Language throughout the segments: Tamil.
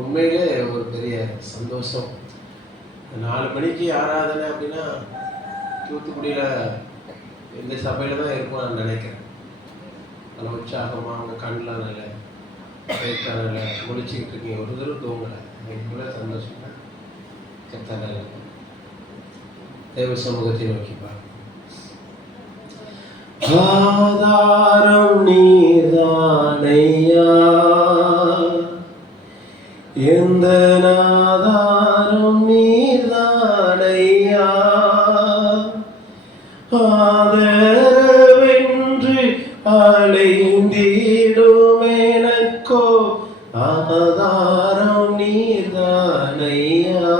உண்மையிலே ஒரு பெரிய சந்தோஷம். 4 மணிக்கு ஆராதனை அப்படின்னா தூத்துக்குடியில் இந்த சபையில் தான் இருக்கும் நான் நினைக்கிறேன். நல்ல உற்சாகமாக அவங்க கண்ணில் நல்ல நல்ல முடிச்சுக்கிட்டு இருக்கீங்க. ஒரு தூரம் தூங்கலை. எனக்குள்ள சந்தோஷம் தான். கர்த்தர் தேவ சமூகத்தை நோக்கிப்பா. ஆதாரம் நீர்தானையா, எந்த ஆதாரம் நீர்தானையா, ஆதரவென்று அலைந்திடும் எனக்கோ ஆதாரம் நீர்தானையா,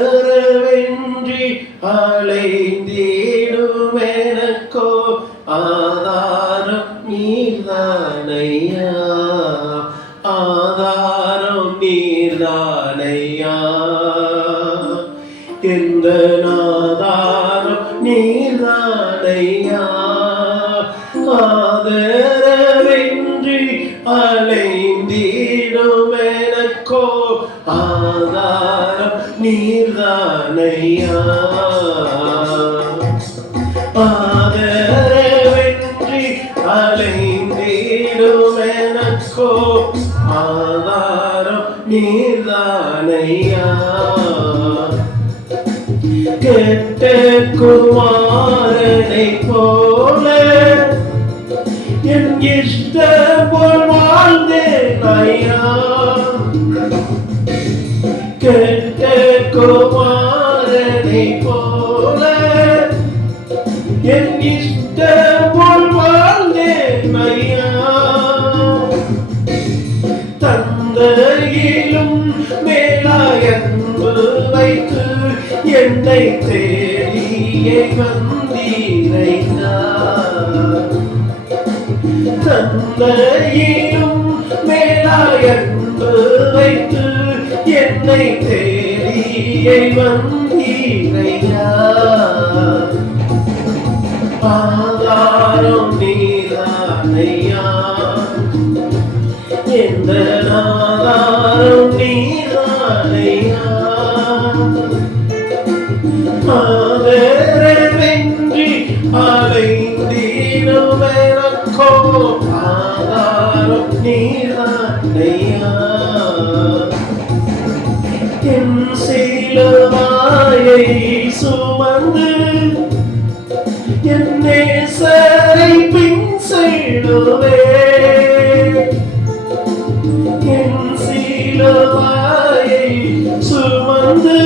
ஆதரவென்று அலைந்திடும் எனக்கோ ஆதாரம் நீர்தானையா, ஆதாரம் நீர்தானையா, எந்த ஆதாரம் நீர்தானையா, ஆதரவென்று அலைந்திடும் எனக்கோ ஆதாரம் நீர்தானையா, ஆதரவென்று அலைந்திடும் எனக்கோ ஆதாரம் நீர்தானையா, கெட்ட குமாரனை போல என் இஷ்ட போல் வாழ்ந்தேன் ஐயா, கெட்ட குமாரனை போல என் இஷ்ட போல் வாழ்ந்தேன் ஐயா, தந்தையிலும் மேலாய் அன்பு வைத்து என்னை தேடியே வந்தீரையா, தந்தையிலும் மேலாய் அன்பு வைத்து என்னை தேடியே வந்தீரையா, ஆதாரம் நீர்தானையா, எந்த ஆதாரம் நீர்தானையா, ஆதரவென்று அலைந்திடும் எனக்கோ ஆதாரம் நீர்தானையா, என் சிலுவையை சுமந்து என் நேசரை பின் செல்லுவேன், என் சிலுவையை சுமந்து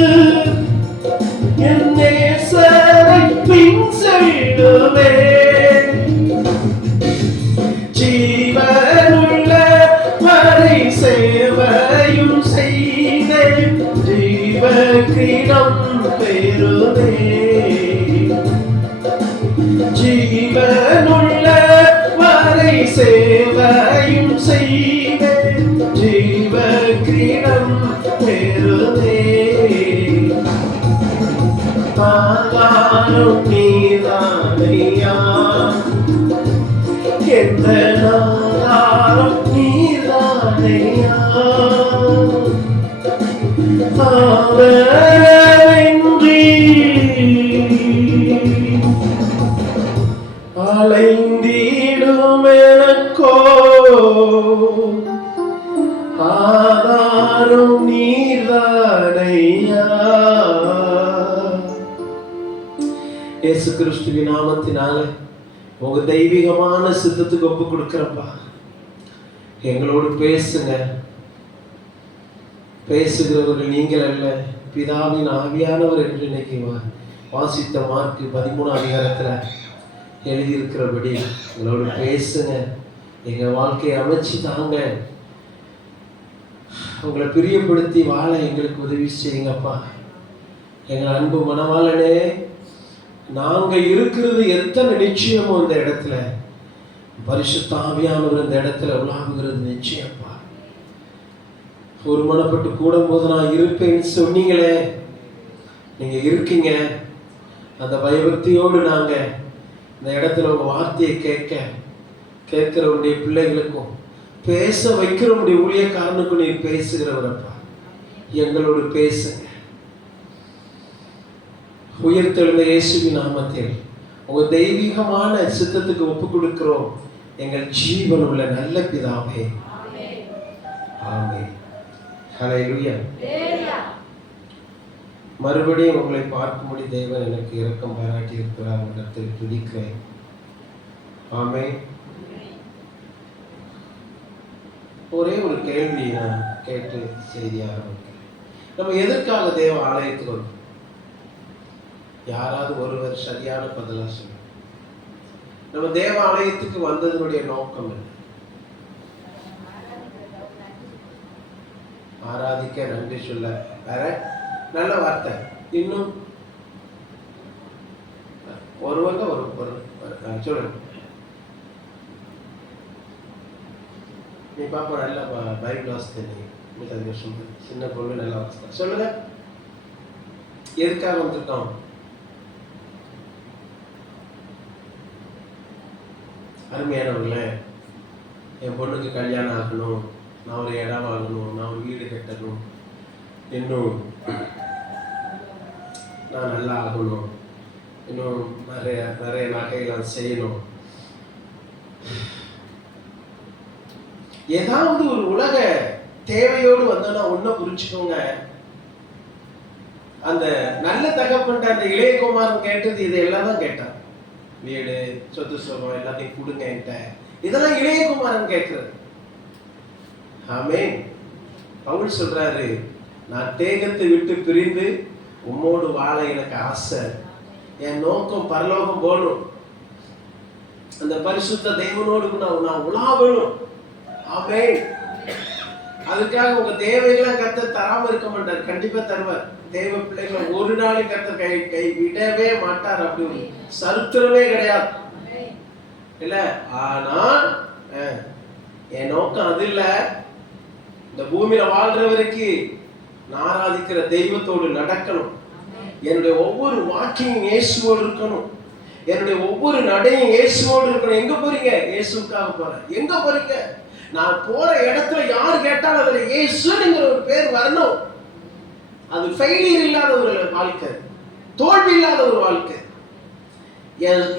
என் நேசரை பின் செல்லுவேன், ஜீவனுள்ள வரை சேவையும் செய்தேன், ஜீவ கிரீடம் பெறுவேன், ஜீவனுள்ள வரை சேவையும் செய்தேன், ஜீவ கிரீடம் பெறுவேன், ஆதாரம் நீர்தானையா, எந்த ஆதாரம் நீர்தானையா, ஆதரவின்றி அலைந்திடும் எனக்கோ ஆதாரம் நீர்தானையா. இயேசு கிறிஸ்துவின் நாமத்தினால உங்க தெய்வீகமான சித்தத்துக்கு ஒப்பு கொடுக்கிறப்பா. எங்களோடு பேசுங்க. பேசுகிறவர்கள் நீங்கள் அல்ல, பிதாவின் ஆவியானவர் என்று இன்னைக்கு வாசித்த மார்க் 13 அதிகாரத்துல எழுதியிருக்கிறபடி எங்களோடு பேசுங்க. எங்க வாழ்க்கையை அமைச்சு தாங்க. உங்களை பிரியப்படுத்தி வாழ எங்களுக்கு உதவி செய்யுங்கப்பா. எங்கள் அன்பு மனவாளனே, நாங்க இருக்கிறது எத்தனை நிச்சயமோ இந்த இடத்துல பரிசுத்த ஆவியானவர் இந்த இடத்துல உலாவுகிறது நிச்சயப்பா. ஒரு மனப்பட்டு கூடும் போது நான் இருப்பேன்னு சொன்னீங்களே, நீங்க இருக்கீங்க. அந்த பயபக்தியோடு நாங்க இந்த இடத்துல உங்க வார்த்தையை கேட்கிறவருடைய பிள்ளைகளுக்கும் பேச வைக்கிறவருடைய ஊழியக்காரனுக்கும் நீர் பேசுகிறவரப்பா, எங்களோடு பேசுங்க. உயிர்த்தெழுந்த இயேசுவின் நாமத்தில் உங்க தெய்வீகமான சித்தத்துக்கு ஒப்பு கொடுக்கிறோம் எங்கள் ஜீவன் உள்ள நல்ல பிதாவே. ஆமென். ஹல்லேலூயா. மறுபடியும் உங்களை பார்க்கும்படி தேவன் எனக்கு இரக்கம் பாராட்டி இருக்கிறார் இடத்தில் துதிக்கிறேன். ஆமென். ஒரே ஒரு கேள்வி நான் கேட்டு செய்தி ஆரம்பிக்கிறேன். நம்ம எதற்காக தேவ ஆலயத்துக்கு வந்தோம்? யாராவது ஒருவர் சரியான பதிலா சொல்லுங்க. நம்ம தேவ ஆலயத்துக்கு வந்ததனுடைய நோக்கம் என்ன? ஆராதிக்க, நன்றி சொல்ல. வேற நல்ல வார்த்தை. இன்னும் ஒருவங்க சொல்லுங்க. நீ பாப்பா நல்ல பைபிள் வாசித்த சின்ன பொண்ணு நல்லா வாசித்த சொல்லுங்க. எதுக்காக வந்திருக்கோம்? அருமையானவர்களே, என் பொண்ணுக்கு கல்யாணம் ஆகணும், நான் ஒரு இடம் வாங்கணும், நான் ஒரு வீடு கட்டணும், இன்னும் நான் நல்லா ஆகணும், இன்னும் நிறைய நிறைய நகையெல்லாம் செய்யணும். ஏதாவது ஒரு உலக தேவையோடு வந்தோன்னா ஒன்றை புரிஞ்சுக்கோங்க. அந்த நல்ல தகப்பன்ட்ட அந்த இளையகுமாரன் கேட்டது இதையெல்லாம் தான் கேட்டான். வீடு, சொத்து சுகம் எல்லாத்தையும் கொடுங்க என்கிட்ட. இதெல்லாம் இளையகுமாரன் கேட்கிறது. ஆமென். பவுல் சொல்றாரு, நான் தேகத்தை விட்டு பிரிந்து உம்மோடு வாழ எனக்கு ஆசை. என் நோக்கம் பரலோகம் போகணும், அந்த பரிசுத்த தெய்வனோடு நான் உலாவணும். ஆமென். அதுக்காக உங்க தேவைகளை கர்த்தர் தராம இருக்க மாட்டார், கண்டிப்பா தருவார். தேவ பிள்ளைகளை ஒரு நாள் கர்த்தர் கை விடவே மாட்டார். அப்படி ஒரு சரித்திரமே கிடையாது இல்ல. ஆனால் என் நோக்கம் அது இல்ல. இந்த பூமியில வாழ்ற வரைக்கும் நான் ஆராதிக்கிற தெய்வத்தோடு நடக்கணும். என்னுடைய ஒவ்வொரு வாக்கியும் இயேசுவோடு இருக்கணும். என்னுடைய ஒவ்வொரு நடையும் இயேசுவோடு இருக்கணும். எங்க போறீங்க? இயேசுக்காக போறேன். எங்க போறீங்க? நான் போற இடத்துல யாரு கேட்டாலும் அதுல இயேசுங்கிற ஒரு பேர் வரணும். அது ஃபெயிலியர் இல்லாத ஒரு வாழ்க்கை, தோல்வி இல்லாத ஒரு வாழ்க்கை.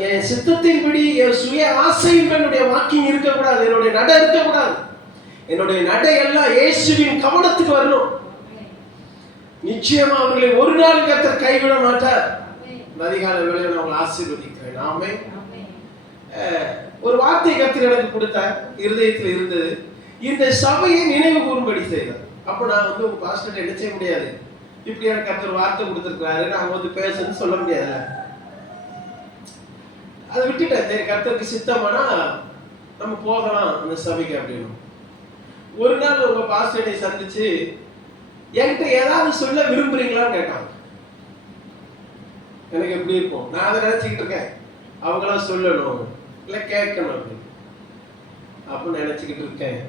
என் சித்தத்தின்படி, என் சுய ஆசையினுடைய வாக்கிங் இருக்கக்கூடாது, என்னுடைய நடை இருக்கக்கூடாது. என்னுடைய நடை எல்லாம் இயேசுவின் கவனத்துக்கு வரணும். நிச்சயமா அவர்களை ஒரு நாள் கர்த்தர் கைவிட மாட்டார். அதிகால வேளையில நான் உங்களை ஆசீர்வதிக்கிறேன். ஆமென். ஒரு வார்த்தை கர்த்தர் எனக்கு கொடுத்தார், இருதயத்தில் இருந்தது. இந்த சபையை நினைவு கூறும்படி செய்தார். அப்போ நான் உங்க பாஸ்டர் என்ன செய்ய முடியாது, இப்படி எனக்கு கர்த்தர் வார்த்தை கொடுத்துருக்காரு, நான் பேசணும்னு சொல்ல முடியாது. அதை விட்டுட்டேன். சரி, கர்த்தருக்கு சித்தமானா நம்ம போகலாம் அந்த சபைக்கு அப்படின்னு. ஒரு நாள் உங்க பாஸ்டரை சந்திச்சு என்கிட்ட ஏதாவது சொல்ல விரும்புறீங்களான்னு கேட்டாங்க. எனக்கு எப்படி இருக்கும்? நான் அதை நினைச்சுக்கிட்டு இருக்கேன், அவங்களாம் சொல்லணும் இல்லை கேட்கணும் அப்படின்னு நினைச்சுக்கிட்டு இருக்கேன்.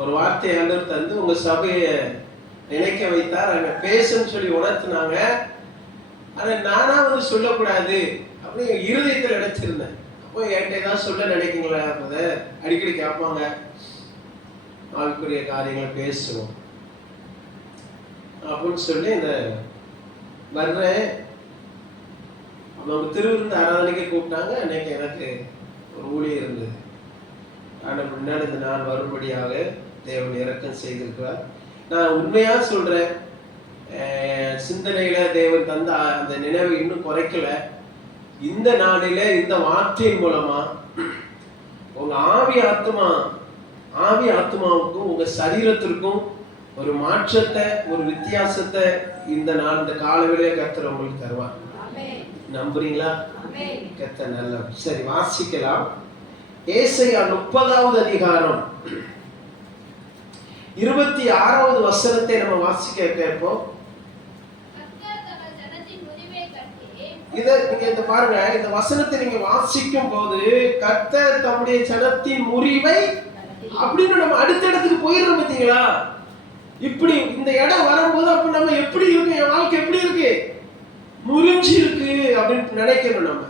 ஒரு வார்த்தை ஆண்டவர் தந்து உங்க சபையை நினைக்க வைத்தார். அங்க பேசுன்னு சொல்லி உணர்த்தினாங்க. ஆனா நானா சொல்லக்கூடாது அப்படின்னு இருதயத்தில் நினைச்சிருந்தேன். அப்போ என்கிட்ட ஏதாவது சொல்ல நினைக்கிறீங்களா? அதை அடிக்கடி கேட்பாங்க. ஆவிக்குரிய காரியங்களை பேசுவோம் அப்படின்னு சொல்லி இந்த வர்றேன். அவங்க திருவிருந்து ஆராதனைக்கு கூப்பிட்டாங்க. அன்னைக்கு எனக்கு ஒரு ஊழியர் இருந்தது. ஆனால் முன்னாடி இந்த நாள் வரும்படியாக தேவன் இரக்கம் செய்திருக்கிறார். நான் உண்மையா சொல்றேன், சிந்தனையில தேவன் தந்த அந்த நினைவை இன்னும் குறைக்கல. இந்த நாளில இந்த வார்த்தையின் மூலமா உங்க ஆவி ஆத்மாவுக்கும் உங்க சரீரத்திற்கும் ஒரு மாற்றத்தை, ஒரு வித்தியாசத்தை இந்த நாள், இந்த காலவேளையில கர்த்தர் உங்களுக்கு தருவார். நம்புறீங்களா? கர்த்தர் நல்ல. சரி, வாசிக்கலாம். ஏசாயா 30வது அதிகாரம் 26வது வசனத்தை நம்ம வாசிக்க கேட்போம். இத நீங்க பாருங்க, இந்த வசனத்தை நீங்க வாசிக்கும் போது கர்த்தர் தம்முடைய ஜனத்தின் முறிவை அப்படின்னு நம்ம அடுத்த இடத்துக்கு போயிடுறோம். பார்த்தீங்களா? இப்படி இந்த இடம் வரும்போது அப்ப நம்ம எப்படி இருக்கு, என் வாழ்க்கை எப்படி இருக்கு, முறிஞ்சு இருக்கு அப்படின்னு நினைக்கணும். நம்ம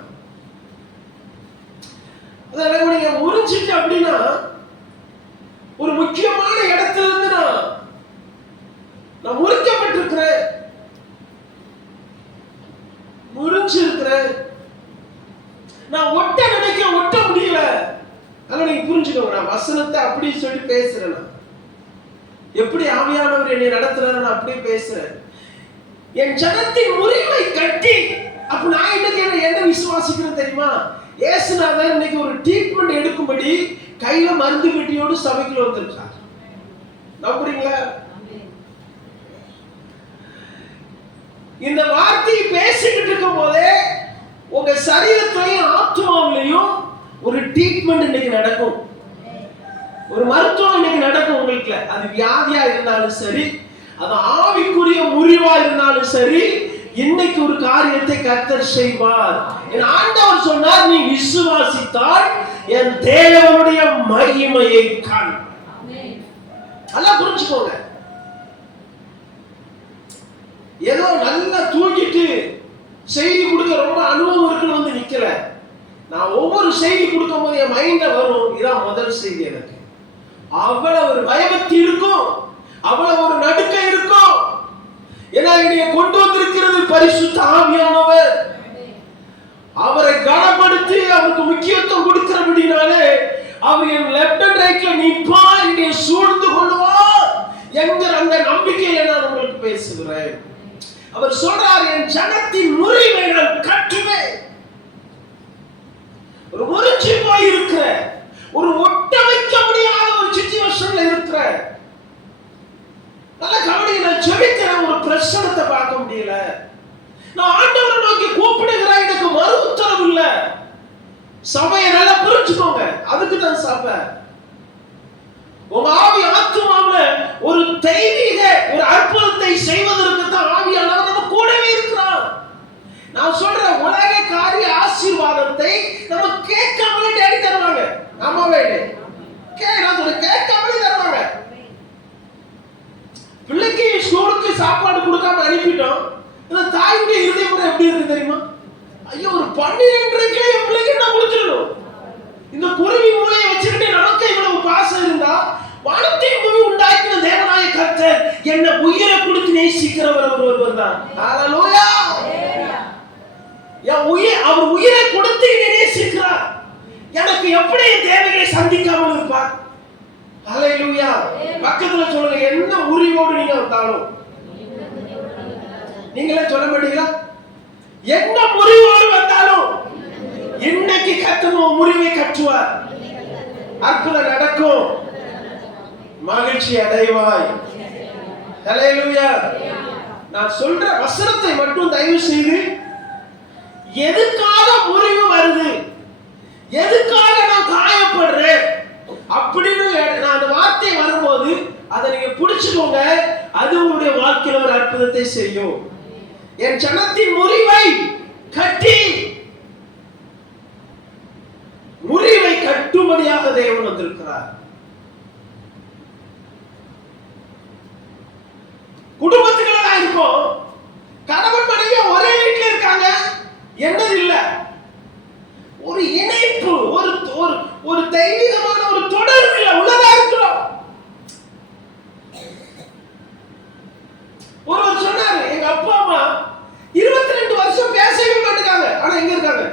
அதனால நீங்க முறிஞ்சிட்டு அப்படின்னா ஒரு முக்கியமான இடத்துல இருந்து நான் முறிக்கப்பட்டிருக்கிறேன், முறிஞ்சு இருக்கிறேன், நான் ஒட்ட நினைக்க ஒட்ட முடியல. அதனால நீங்க புரிஞ்சுக்கோங்க, நான் வசனத்தை அப்படி சொல்லி பேசுறேன். எப்படி ஆவியானவர் என்னை நடத்துறாரு நான் அப்படியே பேசுறேன். என் ஜனத்தின் முறிவை கட்டி, அப்ப நான் இன்னைக்கு என்ன விசுவாசிக்கிறேன் தெரியுமா? இயேசுநாதர் இன்னைக்கு ஒரு ட்ரீட்மெண்ட் எடுக்கும்படி கையில மருந்து பெட்டியோடு சபைக்குள்ள வந்திருக்கார். நம்புறீங்களா? இந்த வார்த்தையை பேசிக்கிட்டு இருக்கும் போதே உங்க சரீரத்திலையும் ஆத்மாவிலையும் ஒரு ட்ரீட்மெண்ட் இன்னைக்கு நடக்கும், ஒரு மருத்துவம் இன்னைக்கு நடக்கும் உங்களுக்கு. அது வியாதியா இருந்தாலும் சரி, அது ஆவிக்குரிய முறிவா இருந்தாலும் சரி, இன்னைக்கு ஒரு காரியத்தை கர்த்தர் செய்வார். என் ஆண்டவர் சொன்னார், நீ விசுவாசித்தால் என் தேவனுடைய மகிமையை காண். நல்லா புரிஞ்சுக்கோங்க. ஏதோ நல்லா தூங்கிட்டு செய்தி கொடுக்க ரொம்ப அனுபவம் இருக்குன்னு வந்து நிக்கல. நான் ஒவ்வொரு செய்தி கொடுக்கும் போது என் மைண்ட்ல வரும், இதான் முதல் செய்தி. எனக்கு அவ்வளவு ஒரு பயபக்தி இருக்கும், அவ்வளவு ஒரு நடுக்கம் இருக்கும். ஏன்னா என்னைய கொண்டு வந்திருக்கிறது பரிசுத்த ஆவியானவர். அவரை கனப்படுத்தி அவருக்கு முக்கியத்துவம் கொடுக்கிறபடினாலே அவர் என் லெஃப்ட் அண்ட் ரைட்ல நிற்பார், என்னை சூழ்ந்து கொள்வார் என்கிற அந்த நம்பிக்கையில நான் உங்களுக்கு பேசுகிறேன். அவர் சொல்றார், என் ஜனத்தின் முறிவை நான் கட்டுவேன். ஒரு முறிஞ்சு போய் இருக்கிற, ஒரு ஒட்ட வைக்க முடியாத ஒரு சிச்சுவேஷன்ல இருக்கிற, நல்ல கவனிங்க, நான் ஜெபிக்கிறேன், ஒரு பிரச்சனத்தை பார்க்க முடியல, நான் ஆண்டவரை நோக்கி கூப்பிடுகிறேன், எனக்கு மறு உத்தரவு இல்ல. சபையை நல்லா புரிஞ்சுக்கோங்க, அதுக்கு தான் சபை. உங்க ஆவி ஆத்துமாவுல ஒரு தெய்வீக ஒரு அற்புதத்தை செய்வதற்கு தான் ஆவியானவர் நம்ம கூடவே இருக்கிறார். நான் சொல்ற உலக காரிய ஆசீர்வாதத்தை நம்ம கேட்காமலே தேடி தருவாங்க. ஆமாவே, கேட்காமலே தருவாங்க. பிள்ளைக்கு ஸ்கூலுக்கு சாப்பாடு கொடுக்காம அனுப்பிட்டோம், இந்த தாயுடைய இருதயம் கூட எப்படி இருக்கு தெரியுமா? ஐயோ, ஒரு 12 என் பிள்ளைக்கு என்ன கொடுத்துடணும். இந்த குருவி மூளையை வச்சுக்கிட்டு நமக்கு இவ்வளவு பாசம் இருந்தா, வானத்தையும் பூமி உண்டாக்கின தேவனாய கர்த்தர் என்ன உயிரை கொடுத்து நேசிக்கிறவர் ஒருவர் தான். ஹalleluya. அவர் உயிரை கொடுத்து என்னை நேசிக்கிறார். எனக்கு எப்படி தேவைகளை சந்திக்காமல் இருப்பார்? ஹalleluya. பக்கத்துல சொல்லுங்க, என்ன உரிமையோடு நீங்க வந்தாலும். நீங்களே சொல்ல மாட்டீங்களா? என்ன முறிவோடு வந்தாலும் இன்னைக்கு கர்த்தர் முறிவை கட்டுவார். அற்புதம் நடக்கும், மகிழ்ச்சி அடைவாய். ஹalleluya. நான் சொல்ற வசனத்தை மட்டும் தயவு செய்து, எதுக்காக முறிவு வருது, எதுக்காக நான் காயப்படுறேன் அப்படின்னு நான் அந்த வார்த்தை வரும்போது அதை நீங்க பிடிச்சுக்கோங்க. அது உங்களுடைய வாழ்க்கையில ஒரு அற்புதத்தை செய்யும். என் ஜனத்தின் முறிவை கட்டி, முறிவை கட்டும்படியாக தேவன் வந்திருக்கிறார். குடும்பத்துக்குள்ள தான் இருக்கும், கணவன் மனைவி ஒரே வீட்டில் இருக்காங்க, என்னது இல்ல, ஒரு இணைப்பு, ஒரு தெய்வீகமான ஒரு தொடர்பு உள்ளதா இருக்கிறோம். ஒருவர் சொன்னாரு, எங்க அப்பா அம்மா 22 வருஷம் பேசவே மாட்டாங்க, ஆனா எங்க இருக்காங்க?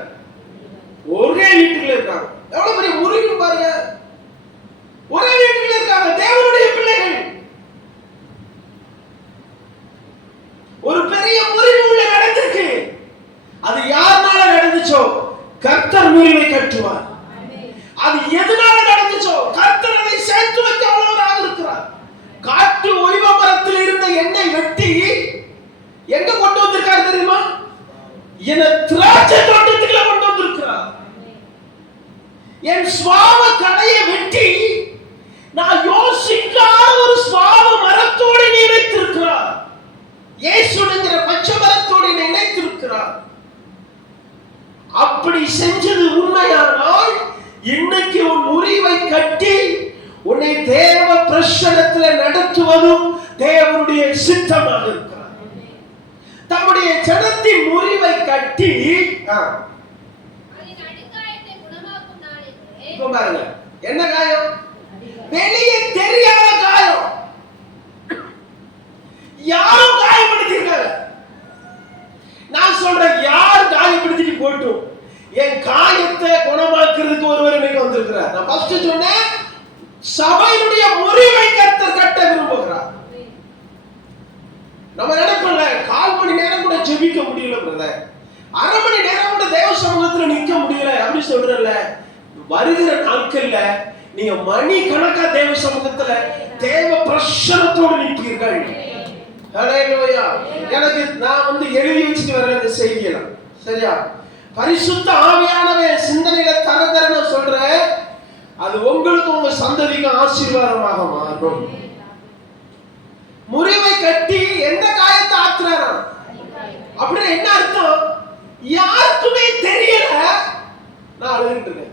ஒரே வீட்டுக்குள்ள இருக்காங்க. எவ்வளவு பெரிய முறிவு பாருங்க. ஒரே வீட்டுக்குள்ள இருக்காங்க, தேவனுடைய பிள்ளைகள். ஒரு பெரிய முறிவு உள்ள நடந்திருக்கு. அது யாருனால நடந்துச்சோ கர்த்தர் முறிவை கட்டுவார். அது எதனால நடந்துச்சோ கர்த்தர் அதை சேர்த்து வைக்க வல்லவராக இருக்கிறார். காட்டு ஒலிவ மரத்தில் இருந்த எண்ணெய் வெட்டி எங்க கொண்டு வந்திருக்கார் தெரியுமா? என்ன திராட்சை தோட்டத்துக்குள்ள கொண்டு வந்திருக்கிறார். என் சுவாம கடையை வெட்டி நான் யோசிக்காத ஒரு சுவாம மரத்தோடு இணைத்திருக்கிறார். இயேசுங்கிற பச்சை மரத்தோடு இணைத்திருக்கிறார். அப்படி செஞ்சது உண்மையானால் இன்னைக்கு உன் முறிவை கட்டி உன்னை தேவ பிரசன்னத்தில் நடத்துவதும் தேவனுடைய சித்தமாக இருக்கிறார். தம்முடைய ஜனத்தின் முறிவை கட்டி இப்ப பாருங்க, என்ன காயம்? வெளியே தெரியாத காயம். யாரும் காயப்படுத்திருக்காங்க. நான் சொல்றேன், யார் காயப்படுத்திட்டு போட்டும், என் காயத்தை குணமாக்குறதுக்கு ஒருவர் இன்னைக்கு வந்திருக்கிறார். நான் ஃபர்ஸ்ட் சொன்னேன், சபையுடைய முறிவை கர்த்தர் கட்ட விரும்புகிறார். நம்ம நினைப்போம்ல, 1/4 மணி நேரம் கூட ஜெபிக்க முடியல பிரதர், 1/2 மணி நேரம் கூட தேவ சமூகத்துல நிக்க முடியல அப்படி சொல்றல. வருகிற நாட்கள்ல நீங்க மணி கணக்கா தேவ சமூகத்துல தேவ பிரசன்னத்தோடு நிற்பீர்கள். ஹல்லேலூயா. எனக்கு நான் எழுதி வச்சுட்டு வரேன் இந்த செய்தியெல்லாம், சரியா? பரிசுத்த ஆவியானவர் சிந்தனையில தர நான் சொல்றேன், அது உங்களுக்கு உங்க சந்ததிக்கு ஆசீர்வாதமாக மாறும். முறிவை கட்டி எந்த காயத்தை ஆத்துறாரா அப்படின்னு என்ன அர்த்தம்? யாருக்குமே தெரியல, நான் அழுதுட்டு இருக்கேன்.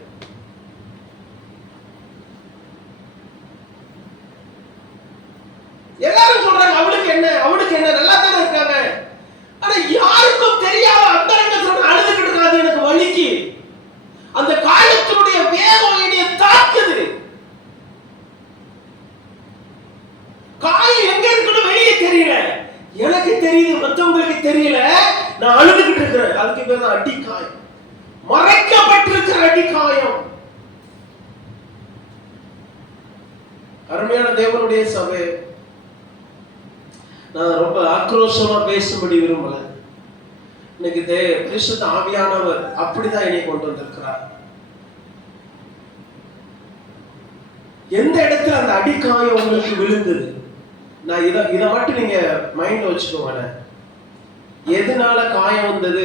எல்லாரும் சொல்றாங்க அவளுக்கு என்ன, அவளுக்கு என்ன, நல்லா தானே இருக்காங்க. ஆனா யாருக்கும் தெரியாத அந்தரங்கத்துல அழுதுகிட்டு இருக்காது. எனக்கு வலிக்கு, அந்த காயத்தினுடைய வேகம் என்னைய தாக்குது. காயம் எங்க இருக்குன்னு வெளியே தெரியல, எனக்கு தெரியுது, மற்றவங்களுக்கு தெரியல. நான் அழுதுகிட்டு இருக்கிறேன். அதுக்கு பேர் தான் அடிக்காயம், மறைக்கப்பட்டிருக்கிற அடிக்காயம். அருமையான தேவனுடைய சபை, நான் ரொம்ப ஆக்ரோஷமா பேசும்படி விரும்பல. இன்னைக்கு பரிசுத்த ஆவியானவர் அப்படிதான் என்னை கொண்டு வந்திருக்கிறார். எந்த இடத்துல அந்த அடிக்காயம் உங்களுக்கு விழுந்தது, நான் இதை மட்டும் நீங்க மைண்ட்ல வச்சுக்கோங்க. எதனால காயம் வந்தது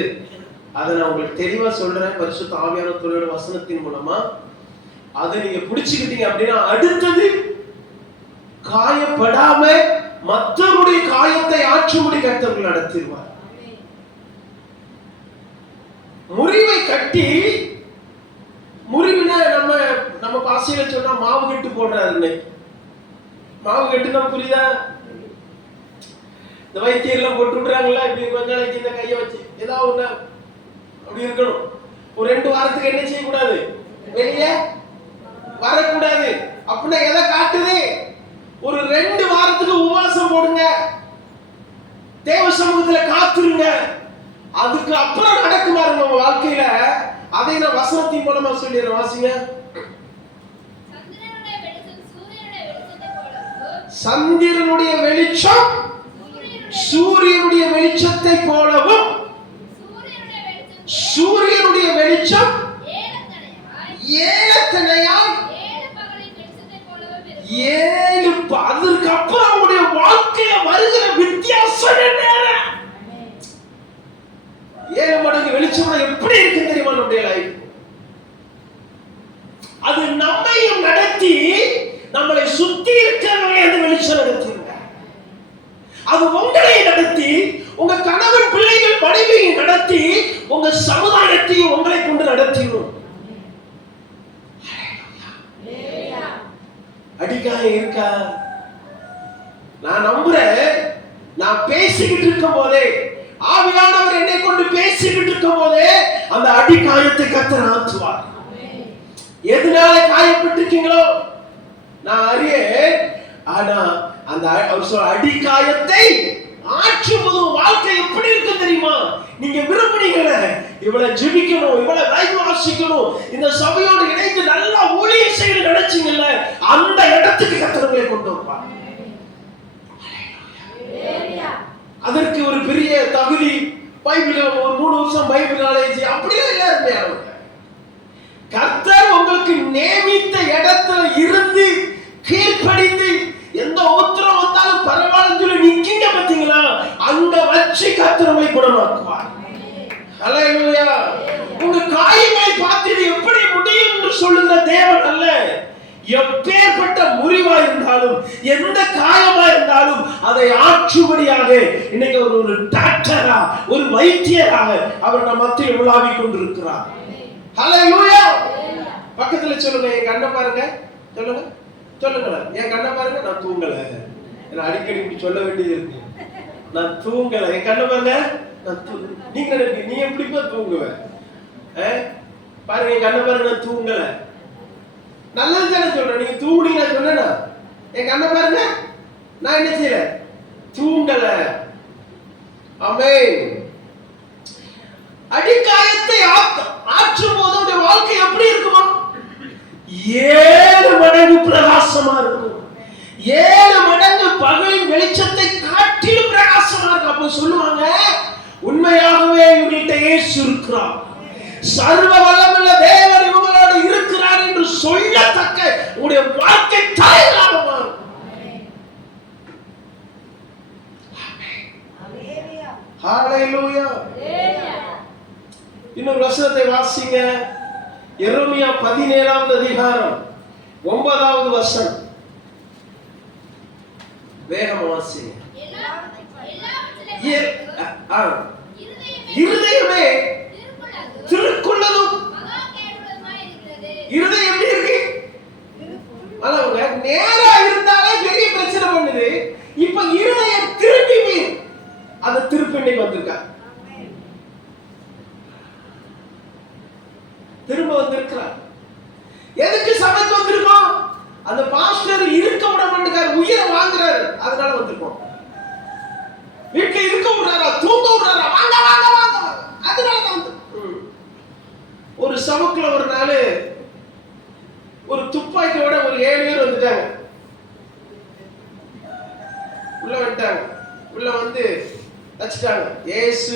அதை நான் உங்களுக்கு தெளிவா சொல்றேன், பரிசுத்த ஆவியானவரோட வசனத்தின் மூலமா. அதை நீங்க பிடிச்சுக்கிட்டீங்க அப்படின்னா அடுத்தது காயப்படாம மற்றவருடைய காயத்தை ஆற்றும்படி கர்த்தர் நடத்திடுவார். முறிவை கட்டி, முறிவுனா நம்ம பாசையில சொன்னா மாவு கட்டு போடுறாரு. மாவு கட்டுனா புரியுதா? இந்த வைத்தியெல்லாம் போட்டு விடுறாங்களா, இப்படி கொஞ்ச நாளைக்கு இந்த கையை வச்சு ஏதாவது ஒண்ணு அப்படி இருக்கணும். ஒரு 2 வாரத்துக்கு என்ன செய்யக்கூடாது, வெளியே வரக்கூடாது. அப்படின்னா எதை காட்டுது? ஒரு 2 வாரத்துக்கு உபவாசம் போடுங்க, தேவ சமூகத்துல காத்துருங்க. அதுக்கு அப்புறம் நடக்குமாறு நம்ம வாழ்க்கையில. அதை நான் வசனத்தின் மூலமா சொல்லிடுறேன், வாசிங்க. சந்திரனுடைய வெளிச்சம் சூரியனுடைய வெளிச்சத்தை போலவும், சூரியனுடைய வெளிச்சம் ஏலத்தனையாய் 7 அதற்கு அப்புறம் அவங்களுடைய வாழ்க்கையில வருகிற வித்தியாசம் என்ன? 7 மடங்கு வெளிச்சம் எப்படி இருக்கு தெரியுமா நம்முடைய லைஃப்? அது நம்மையும் நடத்தி நம்மளை சுத்தி இருக்கிறவங்களை அந்த வெளிச்சம் நடத்திடுங்க. அது உங்களை நடத்தி, உங்க கணவன் பிள்ளைகள் மனைவியை நடத்தி, உங்க சமுதாயத்தையும் உங்களை கொண்டு நடத்திடும். அடிக்காயம் இருக்கா? நான் நம்புறேன். நான் பேசிக்கிட்டு இருக்கும் போதே, ஆவியானவர் என்னை கொண்டு பேசிக்கிட்டு இருக்கும் போதே அந்த அடிக்காயத்தை கர்த்தர் ஆற்றுவார். எதனால காயப்பட்டிருக்கீங்களோ நான் அறியேன். ஆனா அந்த அவர் சொல்ற அடிக்காயத்தை ஆற்றும்போது வாழ்க்கை எப்படி இருக்கு தெரியுமா? நீங்க விரும்புனீங்கல, இவ்வளவு ஜெபிக்கணும், இவ்வளவு பைபிள் வாசிக்கணும், இந்த சபையோடு இணைந்து நல்லா ஊழியம் செய்ய நினைச்சீங்கல்ல, அந்த இடத்துக்கு கர்த்தரை கொண்டு வருவார். அதற்கு ஒரு பெரிய தகுதி, பைபிள் ஒரு 3 வருஷம் பைபிள் நாலேஜ் அப்படியே இல்ல. கர்த்தர் உங்களுக்கு நியமித்த இடத்துல இருந்து கீழ்ப்படிந்து எந்த உத்தரவு வந்தாலும் பரவாயில்லைன்னு சொல்லி நிக்கீங்க பாத்தீங்களா, அங்க வச்சு கர்த்தர் உங்களை குணமாக்குவார். ஹல்லேலூயா. உங்க காயங்களை பார்த்து எப்படி முடியும் என்று சொல்லுகிற தேவன் அல்ல. எப்பேற்பட்ட முறிவா இருந்தாலும், எந்த காயமா இருந்தாலும் அதை ஆற்றும்படியாக இன்னைக்கு ஒரு டாக்டரா, ஒரு வைத்தியராக அவர் நம்ம மத்தியில் உலாவிக் கொண்டிருக்கிறார். ஹல்லேலூயா. பக்கத்துல சொல்லுங்க, என் கண்ணை பாருங்க. சொல்லுங்க, சொல்லுங்க, என் கண்ணை பாருங்க. நான் தூங்கல. நான் அடிக்கடி இப்படி சொல்ல வேண்டியது இருக்கு. நான் தூங்கல, என் கண்ணை பாருங்க. நீங்க நீ எப்படிப்பா தூங்குவ? பாருங்க, என் கண்ணை பாருங்க. நான் தூங்கல. நல்லது தானே சொல்றேன். நீங்க தூங்குனீங்க நான் சொன்னேனா? என் கண்ணை பாருங்க, நான் என்ன செய்யல? தூங்கல. ஆமென். அடிக்காயத்தை ஆற்றும் போது உடைய வாழ்க்கை எப்படி இருக்குமா? 7 மடங்கு பிரகாசமா இருக்கும். 7 மடங்கு பகலின் வெளிச்சத்தை காட்டிலும் பிரகாசமா இருக்கும். அப்ப சொல்லுவாங்க, உண்மையாகவே இவங்கள்ட்ட இயேசு இருக்கிறார், சர்வ வல்லமையுள்ள தேவன் இவங்களோட இருக்கிறார் என்று சொல்லத்தக்க உங்களுடைய வாழ்க்கை தலைவராக மாறும். ஹalleluya. இன்னொரு வசனத்தை வாசிங்க. எரேமியா 17வது அதிகாரம் 9வது வசனம். வேகமா வாசிங்க. இருதயமே திருக்குள்ளதும். இருதயம் எப்படி இருக்கு? அளவுங்க நேரா இருந்தாலே பெரிய பிரச்சனை பண்ணுது. இப்ப இருதயம் திருப்பி அது திருப்பி வந்திருக்கா, திரும்ப வந்திருக்கிறார். எதுக்கு சபைக்கு வந்திருக்கோம்? அந்த பாஸ்டர் இருக்க விட மாட்டேங்கிறார், உயிரை வாங்குறாரு, அதனால வந்திருக்கோம். வீட்டுல இருக்க விடுறாரா, தூங்க விடுறாரா, வாங்க வாங்க வாங்க, அதனால தான். ஒரு சபைக்குள்ள ஒரு நாள் ஒரு துப்பாக்கியோட ஒரு 7 பேர் வந்துட்டாங்க. உள்ள வந்துட்டாங்க. உள்ள வந்து வச்சுட்டாங்க. ஏசு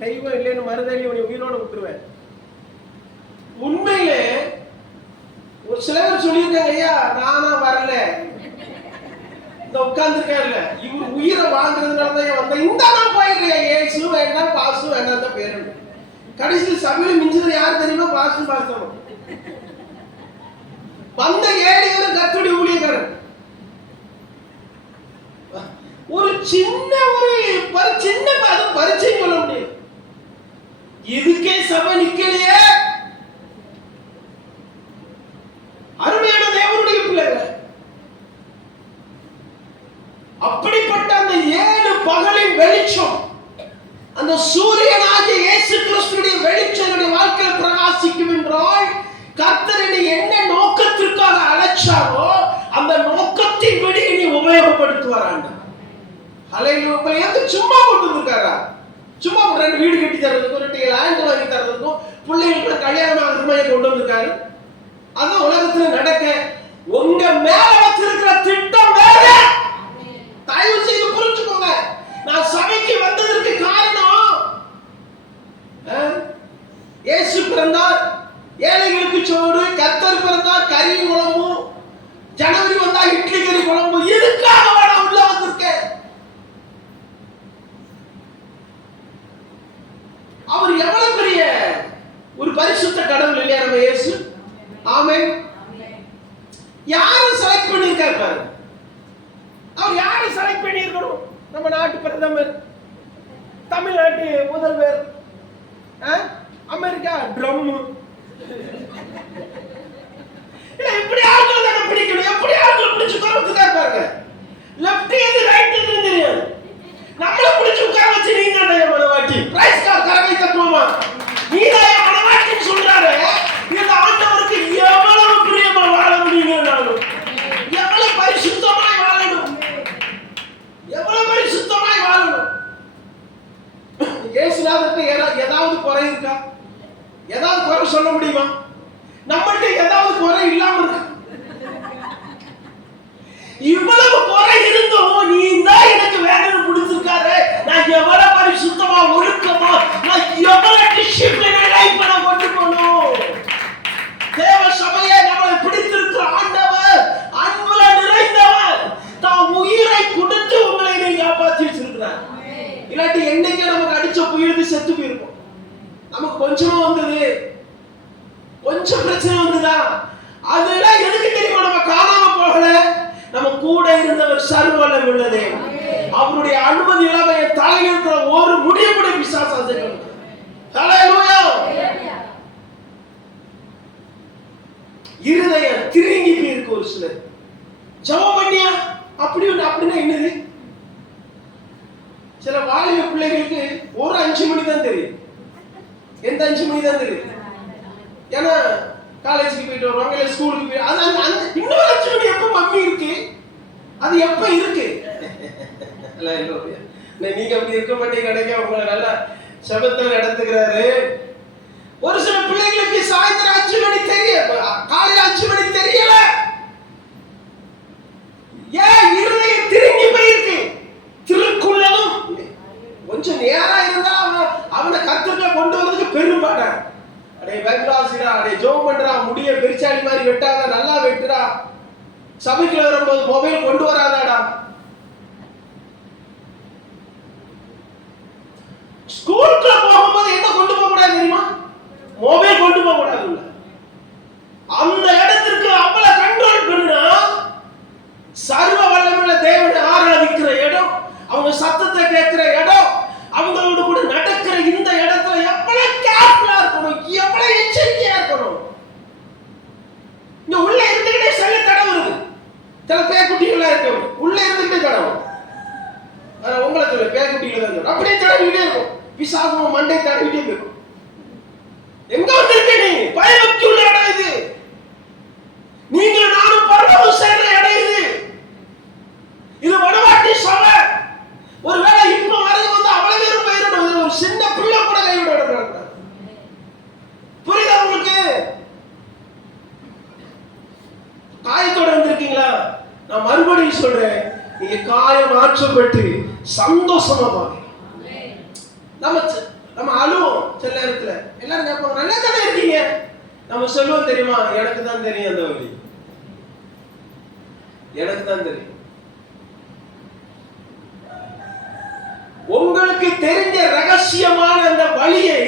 தெய்வம் இல்லைன்னு மறுதலி உன்னை உயிரோட விட்டுருவேன். உண்மையிலே ஒரு சிலர் சொல்லியிருக்காங்க, ஐயா நானா வரல, இந்த உட்கார்ந்துருக்காருல்ல இவர் உயிரை வாங்குறதுனால தான் வந்த, இந்த நான் போயிருக்கேன். ஏசு வேண்டாம், பாசு வேண்டாம் தான் பேரு. கடைசியில் சபையில மிஞ்சது யார் தெரியுமா? பாசு பாசம். வந்த 7 பேரும் கர்த்தருடைய ஊழியக்காரன். ஒரு சின்ன பரிச்சை சொல்ல முடியும். இதுக்கே சபை நிக்கலையே. அருமையான தேவனுடைய பிள்ளைகள், அப்படிப்பட்ட அந்த 7 பகலின் வெளிச்சம், அந்த சூரியனாகிய இயேசு கிறிஸ்துவின் வெளிச்சம் வாழ்க்கையில் பிரகாசிக்கும் என்றால், கர்த்தர் என்ன நோக்கத்திற்காக அழைச்சாரோ அந்த நோக்கத்தின்படி நீ உபயோகப்படுத்துவாராங்க. ஹalleluya. சும்மா கொண்டு வந்திருக்காரா? சும்மா 2 வீடு கட்டி தரதுக்கும், 2 லேண்ட் வாங்கி தரதுக்கும், பிள்ளைங்களுக்கு கல்யாணம் ஆகிறதுமா கொண்டு வந்திருக்காரு. அதான் உலகத்துல நடக்க. உங்க மேல வச்சிருக்கிற திட்டம் வேற. தயவு செய்து புரிஞ்சுக்கோங்க. நான் சபைக்கு வந்ததற்கு காரணம், இயேசு பிறந்தார், ஏழைகளுக்கு சோறு, கர்த்தர் பிறந்தார், கறி குழம்பு, ஜனவரி வந்தா இட்லி கறி குழம்பு, இதுக்காக நான் உள்ள வந்திருக்கேன். அவர் எவ்வளவு பெரிய ஒரு பரிசுத்த கடவுள் இல்லையா நம்ம இயேசு? ஆமென். யாரை செலக்ட் பண்ணியிருக்காரு பாரு. அவர் யாரை செலக்ட் பண்ணியிருக்கணும்? நம்ம நாட்டு பிரதமர், தமிழ்நாட்டு முதல்வர், அமெரிக்கா ட்ரம், இப்படி ஆட்கள் தானே பிடிக்கணும். எப்படி ஆட்கள் பிடிச்சு உட்கார பாருங்க. லெஃப்ட் எது ரைட் எதுன்னு தெரியாது. நம்மள பிடிச்சு உட்கார வச்சு நீங்க தான் மனவாட்டி பிரைஸ் கார் கரவை தட்டுவோமா? நீதான் மனவாட்டின்னு சொல்றாரு. இந்த ஆண்டவருக்கு எவ்வளவு பிரியமா வாழ முடியுங்கன்னாலும், எவ்வளவு பரிசுத்தமாய் வாழணும், எவ்வளவு பரிசுத்தமாய் வாழணும். இயேசுநாதருக்கு ஏதாவது குறை இருக்கா? ஏதாவது குறை சொல்ல முடியுமா? நம்மகிட்ட ஏதாவது குறை இல்லாம இருக்கு? இவ்வளவு குறை இருந்தோம், நீ தான் எனக்கு வேணும்னு பிடிச்சிருக்காரு. நான் எவ்வளவு பரிசுத்தமா, ஒழுக்கமா, நான் எவ்வளவு டிசிப்ளினா லைஃப் பண்ண கொண்டு போகணும். தேவ சபையை நம்மளை பிடித்திருக்கிற ஆண்டவர் அன்புல நிறைந்தவர். தான் உயிரை கொடுத்து உங்களை நீ காப்பாற்றி வச்சிருக்கிறார். இல்லாட்டி என்னைக்கு நமக்கு அடிச்ச புயலுக்கு செத்து போயிருக்கும். நமக்கு கொஞ்சமா வந்தது, கொஞ்சம் பிரச்சனை வந்துதா, அதெல்லாம் எதுக்கு தெரியுமா? நம்ம காணாம போகல. நம்ம கூட இருந்தவர் சர்வ வல்லமையுள்ள தேவன். அவருடைய அனுமதி இல்லாம என் தலையில் இருக்கிற ஒரு முடிய கூட பிசாசு அசைக்கணும். ஹalleluya. இருதயம் திருங்கி போயிருக்கு. ஒரு சிலர் ஜெபம் பண்ணியா அப்படின்னா என்னது? சில வாலிப பிள்ளைகளுக்கு ஒரு 5 மணி தான் தெரியும். எந்த 5 மணி தான் தெரியும்? ஏன்னா காலேஜுக்கு போயிட்டு வருவாங்க, இல்லை ஸ்கூலுக்கு போய் அது அந்த இன்னொரு லட்சுமணி எப்போ மம்மி இருக்கு, அது எப்போ இருக்கு? நீங்க அப்படி இருக்க மாட்டீங்க, கிடைக்க உங்களை நல்லா சபத்தில் நடத்துகிறாரு. ஒரு சில பிள்ளைகளுக்கு சாயந்தரம் 5 மணி தெரிய, காலையில் 5 மணி தெரியல. ஏன்? இருதயம் திரும்பி போயிருக்கு. திருக்குள்ளதும் கொஞ்சம் நேரம் இருந்தா அவனை கத்துக்க கொண்டு வரதுக்கு பெரும்பாடான். அடே பைபிளாசிரா, அடே ஜோம் பண்றா, முடிய பெருச்சாடி மாதிரி வெட்டாத, நல்லா வெட்டுறா, சபைக்குள்ள வரும்போது மொபைல் கொண்டு வராதாடா. ஸ்கூலுக்குள்ள போகும்போது என்ன கொண்டு போக கூடாது தெரியுமா? மொபைல் கொண்டு போக கூடாது. அந்த இடத்திற்கு அவளை கண்ட்ரோல் பண்ணுனா சர்வ வல்லமையுள்ள தேவனை ஆராதிக்கிற இடம், அவங்க சத்தத்தை கேட்கிற இடம், அவங்களோட கூட நடக்கிற இந்த இடத்துல எவ்வளவு கேர்ஃபுல்லா இருக்கணும், எவ்வளவு எச்சரிக்கையா இருக்கணும். இங்க உள்ள இருந்துகிட்டே செல்ல தடவுறது. சில பேக்குட்டிகளா இருக்கும், உள்ள இருந்துகிட்டே தடவும். உங்களை சொல்ல பேக்குட்டிகளா இருக்கும், அப்படியே தடவிட்டே இருக்கும். பிசாசம் மண்டை தடவிட்டே இருக்கும். எங்க வந்திருக்க நீ? பயபக்தி உள்ள இடம் இது. நீங்க நானும் பரலோகம் சேர்ற இடம் இது. இது வடவாட்டி சபை. ஒருவேளை இப்ப வரது வந்து அவ்வளவு பேரும் போயிடணும். ஒரு சின்ன பிள்ளை கூட கைவிட விடக்கூடாது. புரியுதா உங்களுக்கு? காயத்தோட வந்திருக்கீங்களா? நான் மறுபடியும் சொல்றேன், நீங்க காயம் ஆற்றப்பட்டு சந்தோஷமா பாருங்க. நம்ம அழுவோம் சில நேரத்துல, எல்லாரும் கேட்பாங்க நல்லா தானே இருக்கீங்க. நம்ம சொல்லுவோம் தெரியுமா, எனக்கு தான் தெரியும் அந்த வழி, எனக்கு தான் தெரியும். உங்களுக்கு தெரிஞ்ச ரகசியமான அந்த வழியை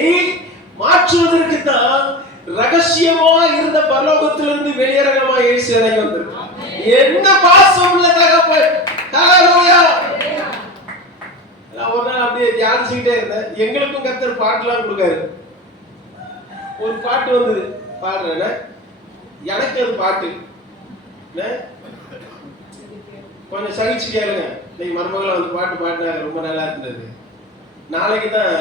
மாற்றுவதற்கு தான் ரகசியமா இருந்த பரலோகத்திலிருந்து வெளியரங்கமா இயேசு இறங்கி வந்திருக்கார். என்ன பாசம் உள்ள தகப்பன். ஹல்லேலூயா. நான் ஒரு நாள் அப்படியே தியானிச்சுக்கிட்டே இருந்தேன். எங்களுக்கும் கர்த்தர் பாட்டுலாம் கொடுக்காரு. ஒரு பாட்டு வந்தது, பாடுறேன். எனக்கு அது பாட்டு கொஞ்சம் சகிச்சு கேளுங்க. இன்னைக்கு மருமகளை வந்து பாட்டு பாடினாங்க, ரொம்ப நல்லா இருந்தது. நாளைக்கு தான்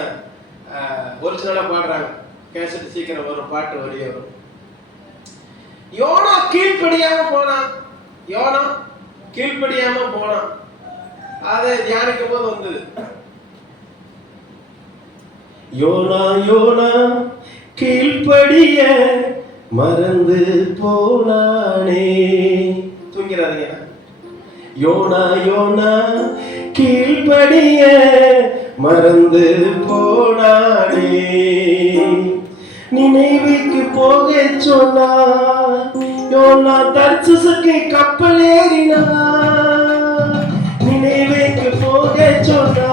ஒரிஜினலாக பாடுறாங்க. கேசட் சீக்கிரம் வரும், பாட்டு வழியே வரும். யோனா கீழ்ப்படியாம போனான். யோனா கீழ்ப்படியாம போனான். அதை தியானிக்கும் போது வந்தது, யோனா யோனா கீழ்ப்படிய மறந்து போனானே. தூங்கிறாதீங்க. யோனா யோனா கீழ்ப்படிய மறந்து போனானே. நினைவுக்கு போக சொன்னா யோனா தர்சுசுக்கு கப்பல் ஏறினா. நினைவுக்கு போக சொன்னா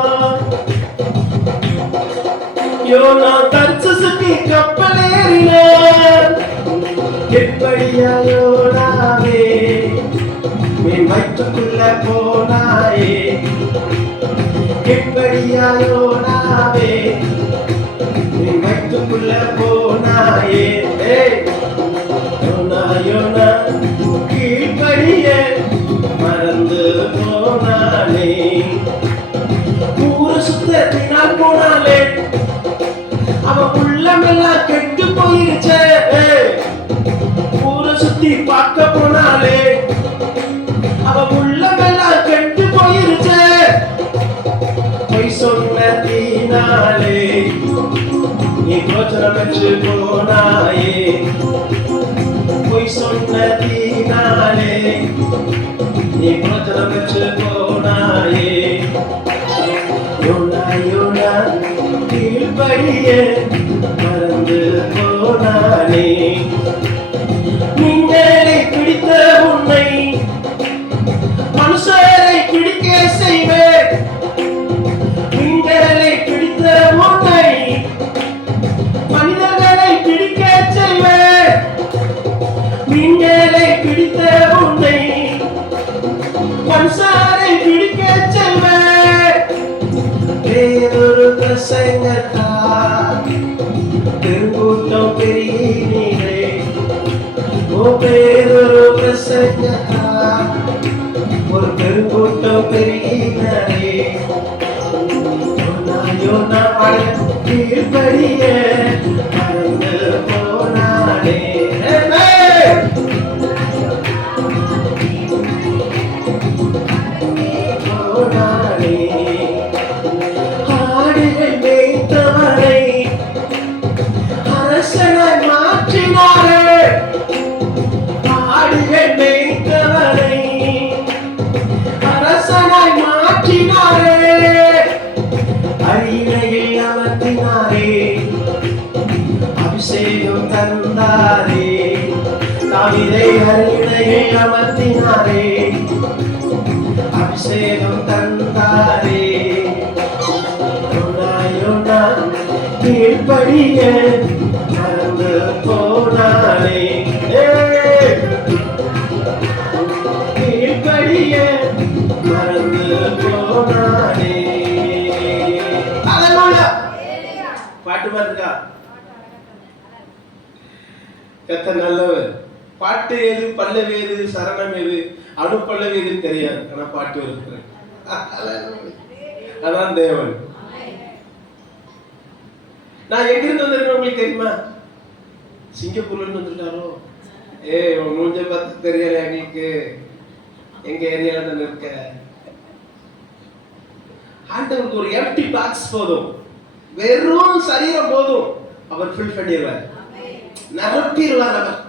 யோனா தர்சுசுக்கு கப்பல் ஏறினா. எப்படியா யோனாவே என் வயிற்றுக்குள்ள போனாயே. எப்படியா யோனாவே என் வயிற்றுக்குள்ள போனாயே. யோனா யோனா கீழ்ப்படிய மறந்து போனானே. ஊர சுத்தினால் போனாலே, அவன் உள்ளமெல்லாம் கெட்டு போயிருச்சே. ஊர சுத்தி பார்க்க போனாலே, அவன் உள்ளமெல்லாம் கெட்டு போயிருச்சே. பொய் சொன்னதினாலே நீ கோச்சரம் வச்சு போனாயே. பொய் சொன்னதினாலே நீ கோச்சரம் வச்சு போனாயே. யோனா யோனா கீழ்ப்படிய மறந்து போனானே. நீங்களே பிடித்த உன்னை மனுஷரை பிடிக்க செய்வேன். நீங்களே பிடித்த உன்னை மனிதர்களை பிடிக்க செய்வேன். நீங்களே பிடித்த உன்னை மனுஷரை பிடிக்க செய்வேன். வேறொரு பிரசங்கத்தால் பெருங்கூட்டம் பெருகினீரே. ஓ வேறொரு பிரசங்கத்தால் ஒரு பெருங்கூட்டம் பெருகினரே. யோனா கீழ்ப்படிய மறந்து போனானே. அபிஷேகம் தந்தாரே, தாவீதை அரியணையில் அமர்த்தினாரே, அபிஷேகம் தந்தாரே, கீழ்படிய மறந்து போனானே, கீழ்படிய மறந்து போனானே. பாட்டு பாருங்க, கர்த்தர் நல்லவர். பாட்டு எது, பல்லவி எது, சரணம் எது, அனுப்பல்லவி எதுன்னு தெரியாது, ஆனா பாட்டு இருக்கிறேன். அதான் தேவன். நான் எங்கிருந்து வந்திருக்கேன் உங்களுக்கு தெரியுமா? சிங்கப்பூர்ல இருந்து வந்துட்டாரோ? மூஞ்ச பார்த்து தெரியல எங்களுக்கு, எங்க ஏரியால தான் இருக்க. ஆண்டவருக்கு ஒரு எம்டி பாக்ஸ் போதும், வெறும் சரீரம் போதும், அவர் ஃபில் பண்ணிடுவார், நிரப்பிடுவார். அவர்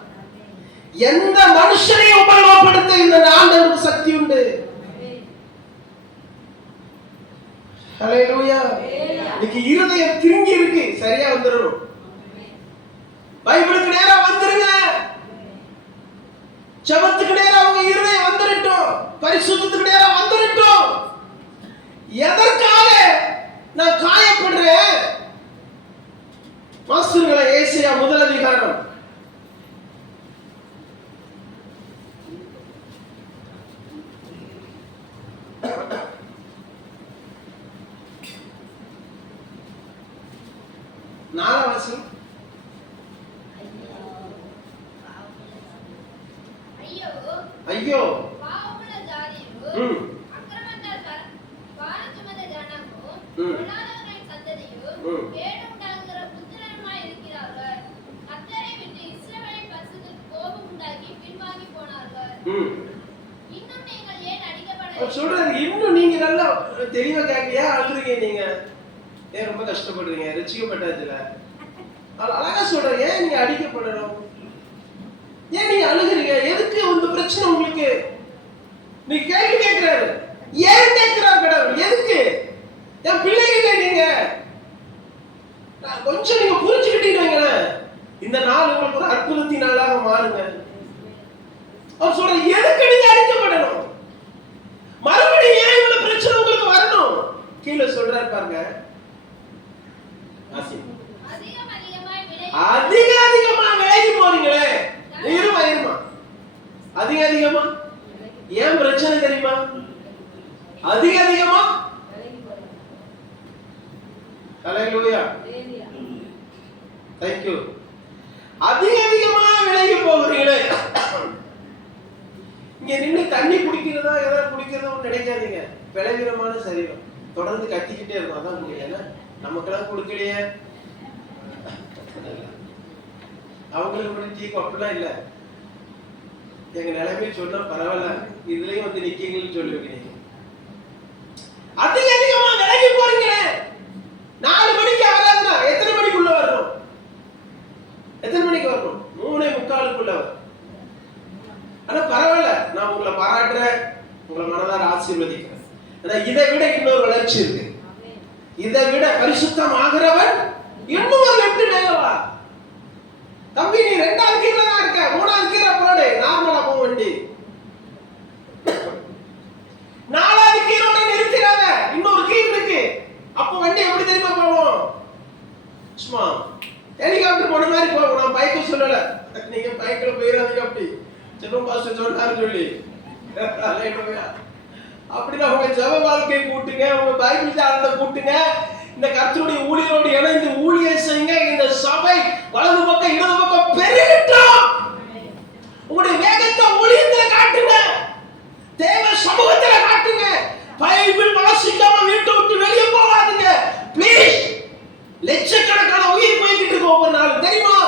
எந்த மனுஷனையும் உபயோகப்படுத்த இந்த ஆண்டவருக்கு சக்தி உண்டு. ஹல்லேலூயா. இன்னைக்கு இருதயம் திருங்கி இருக்கு, சரியா வந்துடணும். பைபிளுக்கு நேரா வந்துருங்க, ஜெபத்துக்கு நேரா உங்க இருதயம் வந்துடட்டும், பரிசுத்தத்துக்கு நேரா வந்துடட்டும். எதற்காக நான் காயப்படுறேன்? வாசிங்களா, ஏசாயா 1 அதிகாரம். நாலாவாசி. ஐயோ பாவமுள்ள ஜாதியும் அக்கிரமத்தால் பாரசுமந்த ஜனமும் பொல்லாதவர்களின் சந்ததியும் கேடு உண்டாக்குகிற புத்திரனுமாய் இருக்கிறார்கள். கர்த்தரை விட்டு இஸ்ரவேலின் பரிசுத்தருக்கு கோபம் உண்டாக்கி பின்வாங்கி போனார்கள். இன்னும் நீங்கள் ஏன் அடிக்கப்பட சொல்றாரு? இன்னும் நீங்க நல்லா தெளிவா கேட்கலையா? அழுறீங்க நீங்க, ஏன் ரொம்ப கஷ்டப்படுறீங்க? ரட்சிக்கப்பட்டாச்சுல, அழகா சொல்றேன். ஏன் நீங்க அடிக்கப்படணும்? ஏன் நீங்க அழுகிறீங்க? எதுக்கு இந்த பிரச்சனை உங்களுக்கு? நீ கேள்வி கேட்கிறாரு, ஏன் கேட்கிறார் கடவுள்? எதுக்கு? என் பிள்ளைகளே, நீங்க கொஞ்சம் நீங்க புரிஞ்சுக்கிட்டீங்க, இந்த நாள் உங்களுக்கு ஒரு அற்புதத்தின் நாளாக மாறுங்க. அவர் சொல்ற, எதுக்கு நீங்க அடிக்கப்படணும்? மறுபடியும் ஏன் இவ்வளவு பிரச்சனை உங்களுக்கு வரணும்? கீழே சொல்றாரு பாருங்க, அதிக அதிகமா விலகி போறீங்களே, இருமா அதிக அதிகமா. ஏன் பிரச்சனை தெரியுமா? அதிக அதிகமா. ஹல்லேலூயா, தேங்க் யூ. அதிக அதிகமா விலகி போகிறீங்களே. இங்க நின்று தண்ணி குடிக்கிறதா ஏதாவது குடிக்கிறதா நினைக்காதீங்க. விளைவிரமான சரீரம் தொடர்ந்து கத்திக்கிட்டே இருக்கும், அதான் முடியல. நமக்கெல்லாம் கொடுக்கலையே, அவங்களுக்கு முடிஞ்சு அப்படிலாம் இல்லை. எங்க நிலைமை சொன்னா பரவாயில்ல, இதுலயும் வந்து நிக்கீங்கன்னு சொல்லுவீங்க. அதிக அதிகமா விலகி போறீங்களே. 4 மணிக்கு வராதுன்னா எத்தனை மணிக்குள்ள வரணும்? எத்தனை மணிக்கு வரணும்? 3:45 வரும். ஆனா பரவாயில்ல, நான் உங்களை பாராட்டுறேன், உங்களை மனதார ஆசீர்வதிக்கிறேன். ஆனா இதை விட இன்னொரு வளர்ச்சி இருக்கு. இதை விட பரிசுத்தம் ஆகிறவன் இன்னும் ஒரு லெஃப்ட் மேலவா. தம்பி, நீ 2வது கீழ தான் இருக்க, 3வது கீழ போடு, நார்மலா போ வண்டி. 4வது கீழோட நிறுத்திடாத, இன்னொரு கீழ் இருக்கு. அப்போ வண்டி எப்படி தெரியுமா போவோம்? சும்மா ஹெலிகாப்டர் போன மாதிரி போகும். நான் பைக்கு சொல்லல, நீங்க பைக்ல போயிடாதீங்க. அப்படி செல்வம் பாஸ்டர் சொன்னாரு சொல்லி அப்படின்னா உங்க ஜெப வாழ்க்கையை கூட்டுங்க, உங்க பைபிள் தியானத்தை கூட்டுங்க, இந்த கர்த்தருடைய ஊழியரோடு இணைந்து ஊழியம் செய்யுங்க. இந்த சபை வலது பக்கம் இடது பக்கம் பெருகட்டும். உங்களுடைய வேகத்தை ஊழியத்துல காட்டுங்க, தேவ சமூகத்துல காட்டுங்க. பைபிள் வாசிக்காம வீட்டை விட்டு வெளியே போகாதீங்க ப்ளீஸ். லட்சக்கணக்கான உயிர் போய்கிட்டு இருக்கு ஒவ்வொரு நாளும், தெரியுமா?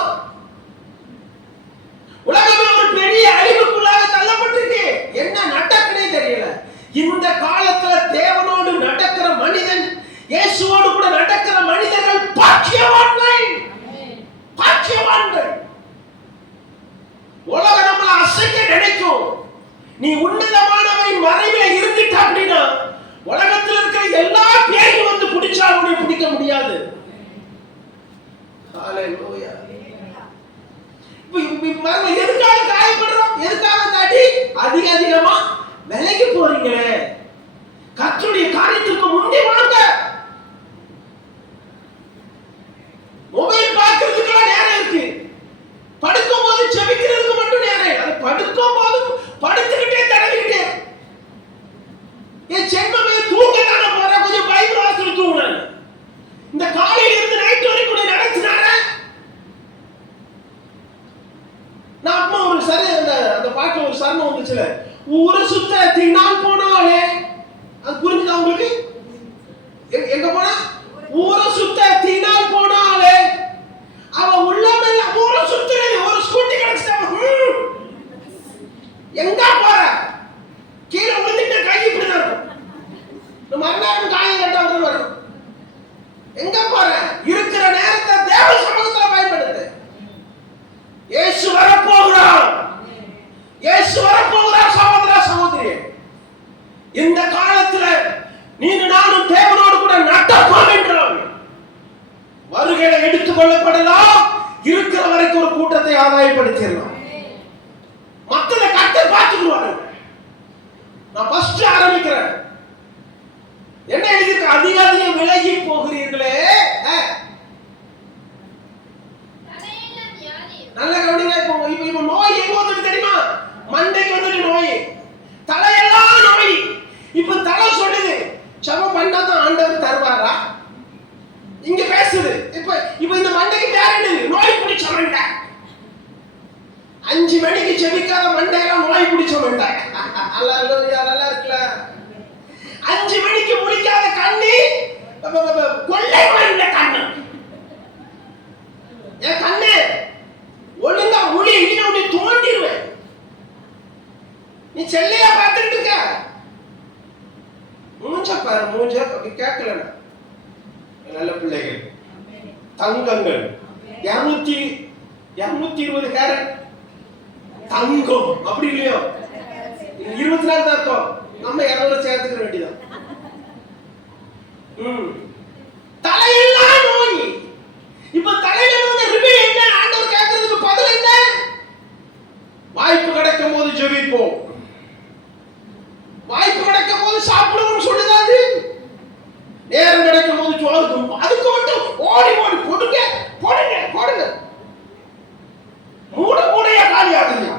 உலகமே ஒரு பெரிய அழிவுக்குள்ளாக தள்ளப்பட்டிருக்கு. என்ன நடக்குனே தெரியல. இந்த காலத்துல தேவனோடு நடக்கிற மனிதன், இயேசுவோடு கூட நடக்கிற மனிதர்கள் பாக்கியவான்கள். ஹalleluya. எதுக்காக காயப்படுறோம்? எதுக்காக தாடி அதிகமா விலைக்கு போறீங்களே? கர்த்தருடைய காரியத்துக்கு முன்னே வாங்க. மொபைல் பார்க்கிறதுக்குலாம் நேரம் இருக்கு. படுக்கும் போது செபிக்கிறதுக்கு மட்டும் நேரம். அது படுக்கும் போது படுத்துக்கிட்டே தடவிக்கிட்டே என் சென்மமே தூங்க தானே போற, கொஞ்சம் பைபிள் வாசிச்சு தூங்குறேன். இந்த காலையில இருந்து நைட் வரைக்கும் நடத்தினார நான் அம்மா ஒரு சரி அந்த பாட்டுல ஒரு சரணம் வந்துச்சுல, ஊரை சுத்த தினால் போனாலே, அது புரிஞ்சுதா உங்களுக்கு? எங்க போனா ஊரை சுத்த தினால் போனாலே அவ உள்ளமெல்ல ஊரை சுத்துறது. ஒரு ஸ்கூட்டி கிடைச்சிட்டா எங்க போற? கீழே விழுந்துட்டு கை இப்படிதான் இருக்கும். மறுநாள் காயம் கட்ட வரும். எங்க போற? இருக்கிற நேரத்தை தேவ சமூகத்துல பயன்படுத்து. இயேசு வரப்போகிறார். இயேசு வரப்போகிறார். சகோதர சகோதரி, இந்த காலத்துல நீங்க நானும் தேவனோடு கூட நடப்போம் என்றால் வருகையில எடுத்துக் கொள்ளப்படலாம். இருக்கிற வரைக்கும் ஒரு கூட்டத்தை ஆதாயப்படுத்திடலாம். மக்களை கர்த்தர் பார்த்துக்குவாங்க. நான் ஃபர்ஸ்ட் ஆரம்பிக்கிறேன். என்ன எழுதிருக்கு? அதிக விலகி போகிறீர்களே. நல்ல கவனிங்க. இப்ப நோய் எங்க வந்துட்டு தெரியுமா? மண்டைக்கு வந்துட்டு நோய், தலையெல்லாம் நோய். இப்ப தலை சொல்லுது ஜெபம் பண்ணாதான் ஆண்டவர் தருவாரா? இங்க பேசுது. இப்ப இந்த மண்டைக்கு பேர் என்ன? நோய் பிடிச்ச மண்டை. 5 மணிக்கு செபிக்காத மண்டையெல்லாம் நோய் பிடிச்ச மண்டை. அல்லேலூயா, நல்லா இருக்குல்ல? 5 மணிக்கு முடிக்காத கண்ணி கொள்ளை மண்டை கண்ணு. என் கண்ணு ஒழுங்கா முடி இன்னொன்னு தோண்டிடுவேன். நீ செல்லையா பார்த்துட்டு இருக்க? மூஞ்ச பாரு, மூஞ்ச அப்படி கேட்கல. நல்ல பிள்ளைகள், தங்கங்கள் 220 கேரட் தங்கம். அப்படி இல்லையோ? 24 தான் இருக்கும். நம்ம 200 சேர்த்துக்க வேண்டியதான். தலையெல்லாம் நோய். இப்ப தலையில வந்து ரிபீட் என்ன? ஆண்டவர் கேட்கிறதுக்கு பதில் என்ன? வாய்ப்பு கிடைக்கும் போது ஜெபிப்போம், வாய்ப்பு கிடைக்கும் போது சாப்பிடுவோம் சொல்லுதாது, நேரம் கிடைக்கும் போது சோறுக்கும். அதுக்கு மட்டும் ஓடி ஓடி போடுங்க போடுங்க போடுங்க. மூட மூடையா காலி ஆகுங்க.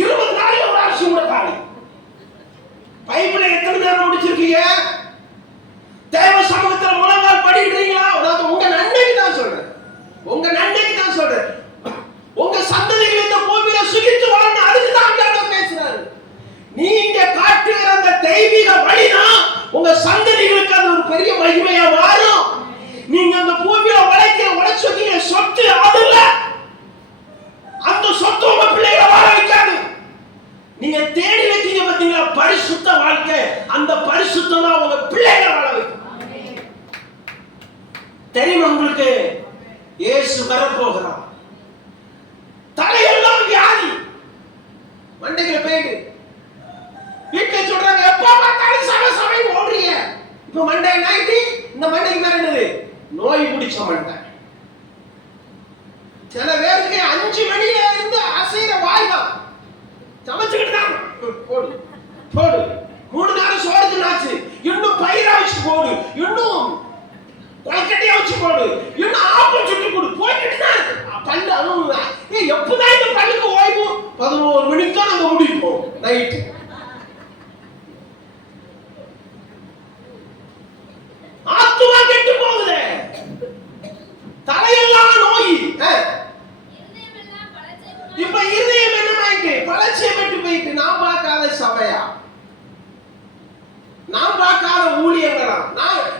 20 நாளைக்கு ஒரு அரசு கூட காலி. பைபிளை எத்தனை நேரம் முடிச்சிருக்கீங்க? தேவ சமூகத்துல முழங்கால் படிக்கிறீங்களா? உங்க நன்மைக்கு தான் சொல்றேன். உங்க நன்மைக்கு தான் சொல்றேன். உங்க சந்ததிகள் இந்த பூமியில சுகித்து வாழணும். அதுக்கு தான் ஆண்டவர் பேசுறாரு. நீங்க காட்டுகிற அந்த தெய்வீக வழிதான் உங்க சந்ததிகளுக்கு அது ஒரு பெரிய மகிமையா மாறும். நீங்க அந்த பூமியில உழைச்சீங்க சொத்து, அதுல அந்த சொத்து உங்க பிள்ளைகளை வாழ வைக்காது. நீங்க தேடி வைக்கீங்க பாத்தீங்களா பரிசுத்த வாழ்க்கை, அந்த பரிசுத்தம் தான் உங்க பிள்ளைகளை வாழ வைக்கும். தெரியுமா உங்களுக்கு? இயேசு வரப்போகிறார். தலையெல்லாம் வியாதி, மண்டைகளை போயிட்டு வீட்டுல சொல்றாங்க எப்ப பார்த்தாலும் சமசமை ஓடுறீங்க. இப்ப மண்டை நாய்க்கு இந்த மண்டைக்கு மேல என்னது? நோய் பிடிச்ச மண்டை. சில பேருக்கு 5 மணில இருந்து அசைற வாய் தான். சமைச்சுக்கிட்டு தான் போடு போடு. 3 நேரம் சோறுக்கு நாச்சு, இன்னும் பயிரா வச்சு போடு, இன்னும் கொலக்கட்டையா வச்சு போடு, இன்னும் ஆப்பிள் சுட்டு போடு. போய்கிட்டு தான் பல்லு அனுபவம். எப்பதான் இந்த பல்லுக்கு ஓய்வு? 11 மணிக்கு தான் நாங்க முடிப்போம் நைட்டு. ஆத்துமா கெட்டு போகுது. தலையெல்லாம் நோய். இப்ப இருதயம் என்னமாயிட்டு? பலட்சியம் விட்டு போயிட்டு. நான் பார்க்காத சபையா, நான் பார்க்காத ஊழியங்களா?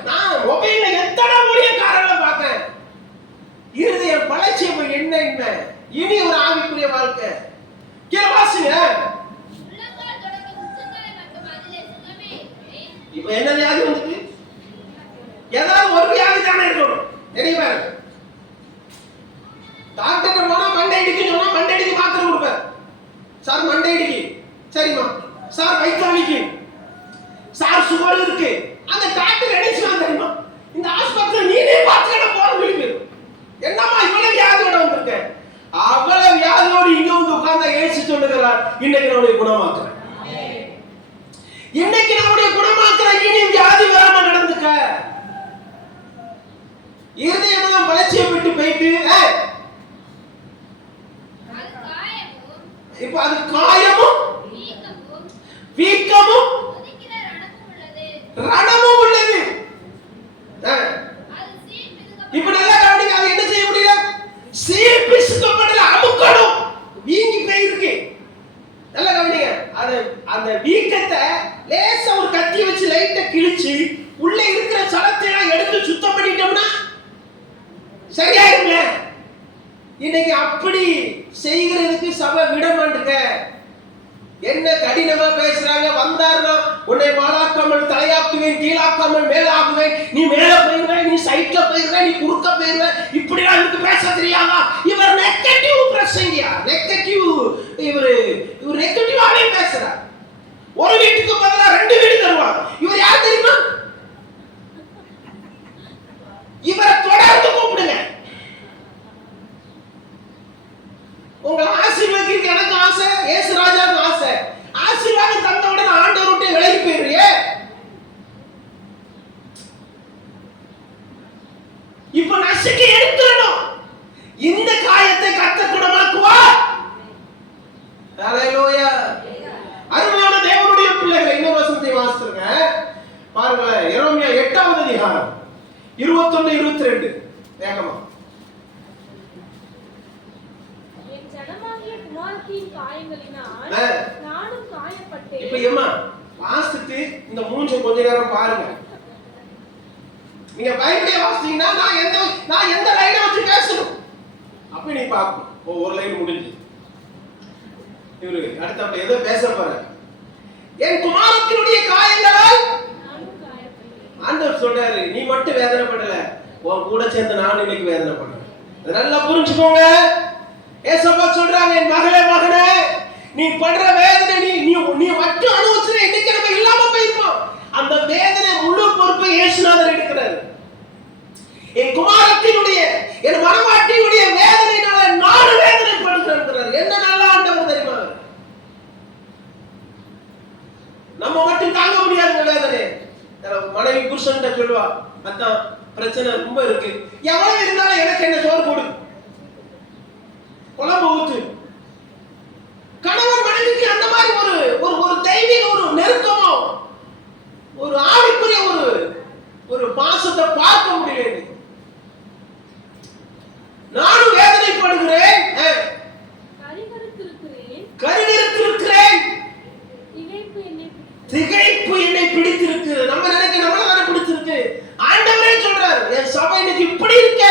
நான் மொபைல்ல எத்தனை ஊழியக்காரங்களை பார்த்தேன். இருதயம் பலட்சியம் என்ன? இனி ஒரு ஆவிக்குரிய வாழ்க்கை. கீழே வாசிங்க. இப்ப என்ன வியாதி வந்துட்டு? ஏதாவது ஒரு வியாதி தானே இருக்கணும். தெரியுமா? டாக்டர் போனா மண்டை இடிக்கு சொன்னா மண்டை இடிக்கு மாத்திரை கொடுப்பேன். சார் மண்டை இடிக்கு, சரிம்மா. சார் வயிற்றாலிக்கு, சார் சுகர் இருக்கு. அந்த டாக்டர் நினைச்சுதான் தெரியுமா? இந்த ஆஸ்பத்திரி நீனே பார்த்துக்கிட்ட போற விழிப்பு. இன்னைக்கு நான் உன்னை குணமாக்குறேன். இன்னைக்கு நான் உன்னை குணமாக்குறேன். இனி வியாதி வராம நடந்துக்க. இருதயமெல்லாம் வளர்ச்சியப்பட்டு போயிட்டு இப்ப அது காயமும் வீக்கமும் ரணமும் உள்ளது. இப்ப நல்லா கவனிங்க. அது என்ன செய்ய முடியல? சீல் பிசுக்கப்படல, அமுக்கணும். வீங்கி போயிருக்கு. நல்லா கவனிங்க. அது அந்த வீக்கத்தை லேசா ஒரு கத்தி வச்சு லைட்டா கிழிச்சு உள்ள இருக்கிற சலத்தை எல்லாம் எடுத்து சுத்தம் பண்ணிட்டோம்னா சரியாயிரும்ல. இன்னைக்கு அப்படி செய்கிறதுக்கு சபை விட மாட்டுங்க. என்ன கடினமா பேசுறாங்க. வந்தாருன்னா உன்னை மாலாக்காமல் தலையாக்குவேன், கீழாக்காமல் மேலாக்குவேன், நீ மேல போயிருவ, நீ சைட்ல போயிருவ, நீ குறுக்க போயிருவ, இப்படி எல்லாம் இருக்கு பேச தெரியாதா? இவர் நெகட்டிவ் பிரசங்கியா, நெகட்டிவ். இவர் நெகட்டிவாவே பேசுறார். ஒரு வீட்டுக்கு பதிலா 2 வீடு தருவாங்க. இவர் யார் தெரியுமா? இவரை தொடர்ந்து கூப்பிடுங்க. உங்களை ஆசீர்வதிக்க எனக்கு ஆசை, இயேசு ராஜாவுக்கு ஆசை. ஆசீர்வாதம் தந்த உடனே ஆண்டவர் விட்டு விலகி போயிடுறியே. இப்ப நசுக்கி எடுத்துடணும். இந்த காயத்தை கர்த்தர் குணமாக்குவார். ஹல்லேலூயா. அருமையான தேவனுடைய பிள்ளைகளை இன்னொரு வசனத்தை வாசித்துங்க பாருங்க. எரேமியா 8வது அதிகாரம் 21 22 வேகமா. நானும் காயப்பட்டேன். இப்ப ஏமா வாசிட்டு இந்த மூஞ்ச கொஞ்ச நேரம் பாருங்க. நீங்க பைபிளை வாசிச்சீங்கன்னா நான் எந்த லைனை வச்சு பேசணும் அப்ப நீ பாக்கணும். ஒரு லைன் முடிஞ்சு இவரு அடுத்த அப்ப எதை பேச போற? என் குமாரத்தினுடைய காயங்களால் ஆண்டவர் சொல்றாரு, நீ மட்டும் வேதனைப்படல, உன் கூட சேர்ந்து நானும் இன்னைக்கு வேதனைப்படுறேன். நல்லா புரிஞ்சுக்கோங்க. ஏசப்பா சொல்றாங்க, என் மகளே மகனே, நீ படுற வேதனை நீ மட்டும் அனுபவிச்சுற இன்னைக்கு நம்ம இல்லாம போயிருப்போம். அந்த வேதனை முழு பொறுப்பை இயேசுநாதர் எடுக்கிறார். என் குமாரத்தினுடைய என் மனவாட்டியுடைய வேதனையினால நான் வேதனைப்படுகிறேன். என்ன நல்ல ஆண்டவர் தெரியுமா? நம்ம மட்டும் தாங்க முடியாத வேதனை. மனைவி புருஷன்கிட்ட சொல்லுவா, அதான் பிரச்சனை ரொம்ப இருக்கு, எவ்வளவு இருந்தாலும் எனக்கு என்ன சோறு போடு, குழம்பு ஊத்து. கணவன் மனைவிக்கு அந்த மாதிரி ஒரு தெய்வீக ஒரு நெருக்கமோ ஒரு ஆவிக்குரிய ஒரு பாசத்தை பார்க்க முடியல. நானும் வேதனைப்படுகிறேன், கருவிருக்கிறேன், திகைப்பு என்னை பிடித்திருக்கு. நம்ம நினைக்க நம்மள தானே பிடிச்சிருக்கு. ஆண்டவரே சொல்றார், என் சபை இன்னைக்கு இப்படி இருக்க,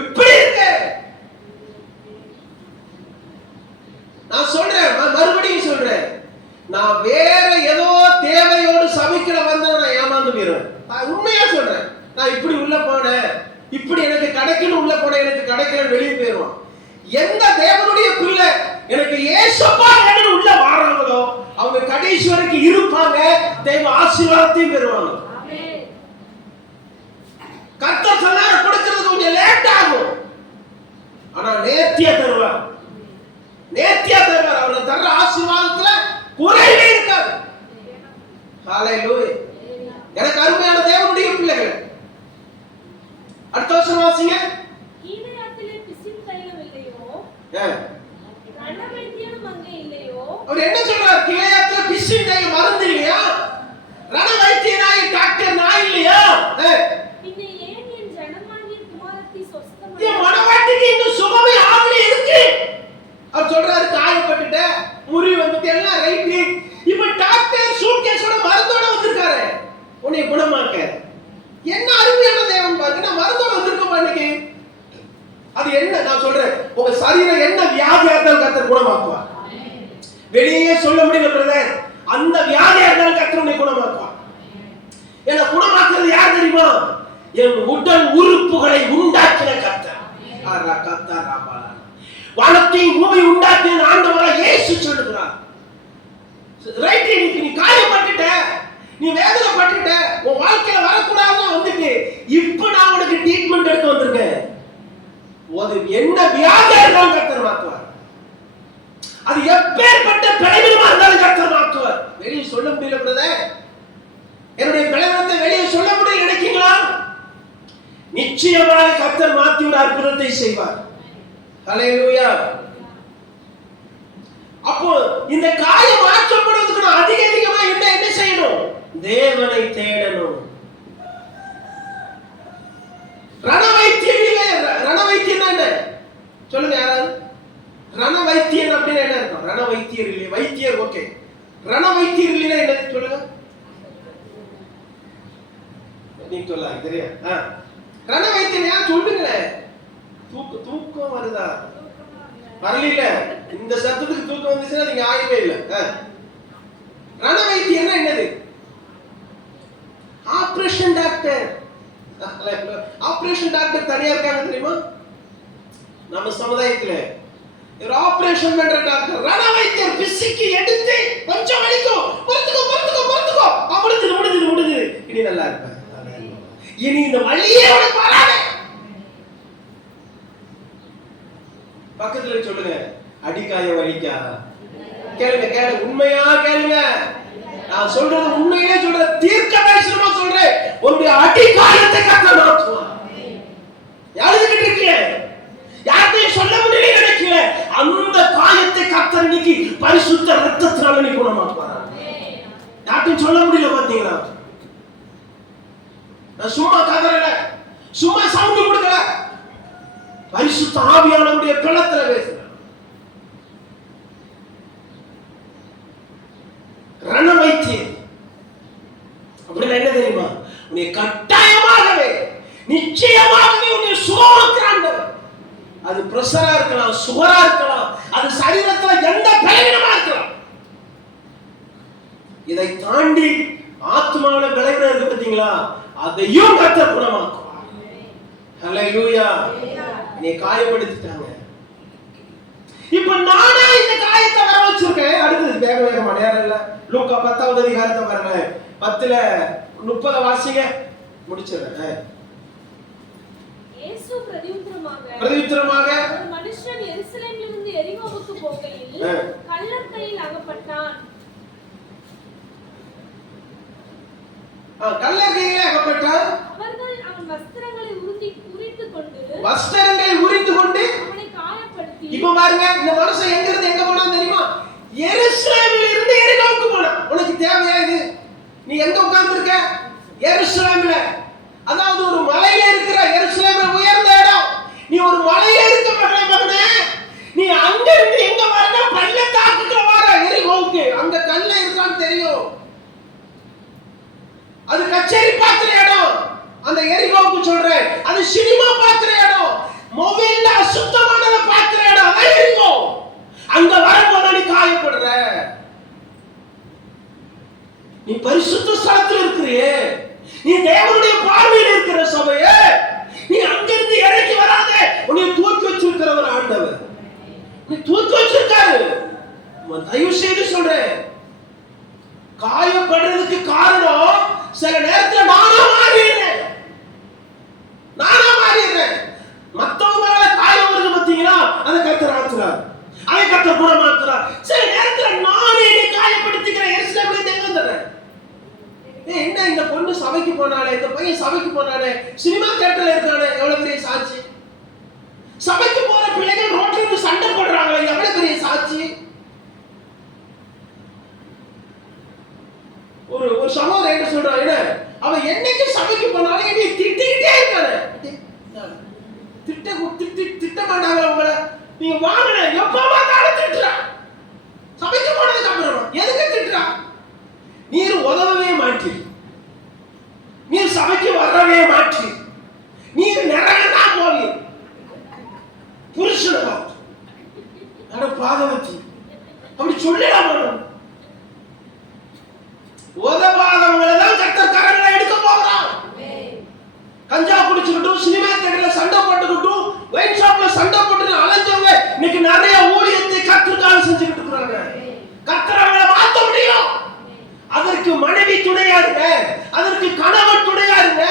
இப்படி இருக்க. நான் சொல்றேன், மறுபடியும் சொல்றேன், நான் வேற ஏதோ தேவையோடு சபைக்குள்ள வந்தா நான் ஏமாந்து போயிருவேன். நான் உண்மையா சொல்றேன். நான் இப்படி உள்ள போனேன், இப்படி எனக்கு கிடைக்கணும், உள்ள போனேன், எனக்கு கிடைக்கல, வெளியே போயிருவான். எந்த தேவனுடைய பிள்ளை எனக்கு ஏசப்பா வேணும்னு உள்ள வாராங்களோ அவங்க கடைசி வரைக்கும் இருப்பாங்க, தெய்வ ஆசீர்வாதத்தையும் பெறுவாங்க. கர்த்தர் சொன்னாரு கொடுக்கிறது கொஞ்சம் லேட் ஆகும், ஆனா நேர்த்தியா தருவார், நேர்த்தியா தருவார். அவரை தர்ற ஆசீர்வாதத்துல குறைவே இருக்காது. ஹல்லேலூயா. எனக்கு அருமையான தேவனுடைய பிள்ளைகள், அடுத்த வருஷம் வாசிங்க. கீலேயாத்திலே பிசின் தைலம் இல்லையோ, ரணவைத்தியனும் அங்கே இல்லையோ. அவர் என்ன சொல்றார்? கீலேயாத்திலே பிசின் தைலம் மருந்து இல்லையா, ரணவைத்தியனாய் டாக்டர் நான் இல்லையா? பின்ன ஏன் என் ஜனமாகிய குமாரத்தி சொஸ்தமாக என் மனவாட்டிக்கு இன்னும் சுகமே ஆகல இருக்கு. அவர் சொல்றாரு, காயப்பட்டுட்ட, முறி வந்துட்டு எல்லாம் ரைட்டு. இப்ப டாக்டர் சூட்கேஸோட மருந்தோட வந்திருக்காரு உன்னை குணமாக்க. என்ன அருமையான தேவன் பாருங்க. நான் மருந்தோட வந்திருக்கேன் இன்னைக்கு. அது என்ன நான் சொல்றேன், உங்க சரீரம் என்ன வியாதியா இருந்தாலும் கர்த்தர் குணமாக்குவார். வெளியே சொல்ல முடியல பிரதர், அந்த வியாதியா இருந்தாலும் கர்த்தர் உன்னை குணமாக்குவார். என்ன குணமாக்குறது யார் தெரியுமா? என் உடல் உறுப்புகளை உண்டாக்கின கர்த்தர். வானத்தையும் பூமி உண்டாக்கின ஆண்டவராகிய இயேசு சொல்லுகிறார். ரைட், நீ காயப்பட்டுட்ட, நீ வேதனைப்பட்டுட்ட, உன் வாழ்க்கையில வரக்கூடாதுன்னு வந்துட்டு இப்ப நான் உனக்கு ட்ரீட்மெண்ட் எடுத்து வந்திருக்கேன். அது என்ன வியாதியா இருந்தாலும் கர்த்தர் மாத்துவார். அது எப்பேற்பட்ட பலவீனமா இருந்தாலும் கர்த்தர் மாற்றுவார். வெளியே சொல்ல முடியல பிரதர், என்னுடைய பலவீனத்தை வெளியே சொல்ல முடியல நினைக்கீங்களா? நிச்சயமாக கர்த்தர் மாற்றி ஒரு அற்புதத்தை செய்வார். ஹல்லேலூயா. அப்போ இந்த காயம் மாற்றப்படுவதற்கு நான் அதிகமா என்ன செய்யணும்? தேவனை தேடணும். ரணவைத்தியம் என்ன சொல்லுங்க யாராவது? ரணவைத்தியம் அப்படின்னா என்ன இருக்கும்? ரணவைத்தியர் இல்லையா? வைத்தியர் ஓகே. ரணவைத்தியர் இல்லையா என்ன சொல்லுங்க? நீ சொல்ல தெரியா? ரணவைத்தியம் யார் சொல்லுங்க? தூக்கம் வருதா? வரல. இந்த சத்தத்துக்கு தூக்கம் வந்துச்சுன்னா நீங்க ஆயவே இல்லை. ரணவைத்தியம் என்னது? Operation doctor. ஆபரேஷன் டாக்டர் தனியா இருக்காங்க தெரியுமா நம்ம சமுதாயத்துல? ஒரு ஆபரேஷன் பண்ற டாக்டர் ரணவைத்தியர். பிசிக்கு எடுத்து கொஞ்சம் வலிக்கும், பொறுத்துக்கோ முடிஞ்சது இனி நல்லா இருப்ப, இனி இந்த வலியே உனக்கு வராது. பக்கத்துல சொல்லுங்க, அடிக்காய வலிக்கா? கேளுங்க, உண்மையா கேளுங்க. நான் சொல்றது உண்மையிலே சொல்றேன், தீர்க்க தரிசனமா சொல்றேன். உன்னுடைய அடிக்காயத்தை கர்த்தர் மாற்றுவார். யாருக்கிட்ட இருக்கீங்க? யார்கிட்டயும் சொல்ல முடியல நினைக்கல. அந்த காயத்தை கர்த்தர் இன்னைக்கு பரிசுத்த ரத்தத்தினால நீ குணமாக்குவார். யார்கிட்டயும் சொல்ல முடியல. பாத்தீங்களா? நான் சும்மா கதறல, சும்மா சவுண்ட் கொடுக்கல, பரிசுத்த ஆவியானவருடைய பலத்துல பேசுறேன். ரணவைத்தியம் அப்படின்னா என்ன தெரியுமா? உன்னை கட்டாயமாகவே நிச்சயமாகவே உன்னை சுகமாக்குறாண்டவர். அது பிரஷரா இருக்கலாம், சுகரா இருக்கலாம், அது சரீரத்துல எந்த பலவீனமா இருக்கலாம். இதை தாண்டி ஆத்மாவில பலவீனம் இருக்கு பாத்தீங்களா? அதையும் கர்த்தர் குணமாக்குவார். ஹல்லேலூயா. நீ காயப்படுத்திட்டாங்க. இப்ப நானே இந்த காயத்தை வர வச்சிருக்கேன். அடுத்தது வேகமா நேரம் இல்ல. லூக்கா 10வது அதிகாரத்தை பாருங்க. 10:30 வாசிங்க, முடிச்சிடுறேன். இயேசு பிரதியுத்தரமாக ஒரு மனுஷன் எருசலேமிலிருந்து எரிகோவுக்கு போகையில் கள்ளர் கையில் அகப்பட்டான். கள்ளர் கையில் அகப்பட்டான். அவர்கள் அவன் வஸ்திரங்களை உரித்து கொண்டு அவனை காயப்படுத்தி. இப்ப பாருங்க, இந்த மனுஷன் எங்க இருந்து எங்க போனான் தெரியுமா? எருசலேமில் இருந்து எரிகோவுக்கு போனான். உனக்கு தேவையா இது? நீ எங்க உட்கார்ந்து இருக்க? எருசலேம்ல. அதாவது ஒரு மலையில இருக்கிற எருசலேம் உயர்ந்த இடம். நீ ஒரு மலையில இருக்க மகனே, நீ அங்க இருந்து எங்க வர? பள்ளத்தாக்குக்கு வர, எரிகோவுக்கு. அங்க கல்ல இருக்கான்னு தெரியும். அது கச்சேரி பாக்குற இடம். அந்த எரிகோவுக்கு சொல்றேன், அது சினிமா பாக்குற இடம், மொபைல்ல அசுத்தமானதை பாக்குற இடம். அதான் எரிகோ. அங்க வரும்போது நீ காயப்படுற. நீ பரிசுத்த ஸ்தலத்தில் இருக்கிறியே, நீ தேவனுடைய பார்வையில் இருக்கிற சபையே, நீ அங்கிருந்து இறங்கி வராத. உன்னை தூக்கி வச்சிருக்கிற ஒரு ஆண்டவர், நீ தூக்கி வச்சிருக்காரு. தயவு செய்து சொல்றேன், காயப்படுறதுக்கு காரணம் சில நேரத்தில் நானா மாறிடுறேன். மத்தவங்களால காயம் வருது பாத்தீங்களா? அதை கர்த்தர் ஆற்றுறார், அதை கர்த்தர் குணமாக்குறார். சில நேரத்தில் நானே காயப்படுத்திக்கிறேன். எருசலேமிலிருந்து எங்க வந்துடுறேன்? என்ன இந்த பொண்ணு சபைக்கு போனாலே, இந்த பையன் சபைக்கு போனாலே, சினிமா தியேட்டர்ல இருக்கானே, எவ்வளவு பெரிய சாட்சி. சபைக்கு போற பிள்ளைகள் ரோட்ல இருந்து சண்டை போடுறாங்களே, எவ்வளவு பெரிய சாட்சி. ஒரு சகோதரன் என்ன சொல்றான், அவன் என்னைக்கு சபைக்கு போனாலும் என்னை திட்டிக்கிட்டே இருக்கானே. திட்ட மாட்டாங்க உங்களை. நீங்க வாங்க, எப்ப பார்த்தாலும் திட்டுறான். சபைக்கு போனதுக்கு அப்புறம் எதுக்கு திட்டுறான்? நீர் உதவவே மாட்டி, நீர் சபைக்கு வரவே மாட்டி, நீர் நிறையா போவீ. புருஷனை பார்த்து பாதவத்தி அப்படி சொல்லிடாம உதவாதவங்களை தான் கர்த்தர் கரங்களை எடுக்க போகிறான். கஞ்சா குடிச்சுக்கிட்டும், சினிமா தியேட்டர்ல சண்டை போட்டுக்கிட்டும், ஒயின் ஷாப்ல சண்டை போட்டு அலைஞ்சவங்க இன்னைக்கு நிறைய ஊழியத்தை கர்த்தருக்காக செஞ்சுக்கிட்டு இருக்காங்க. கர்த்தர் அவங்களை மாற்ற முடியும். அதற்கு மனைவி துணையா இருங்க, அதற்கு கணவன் துணையா இருங்க,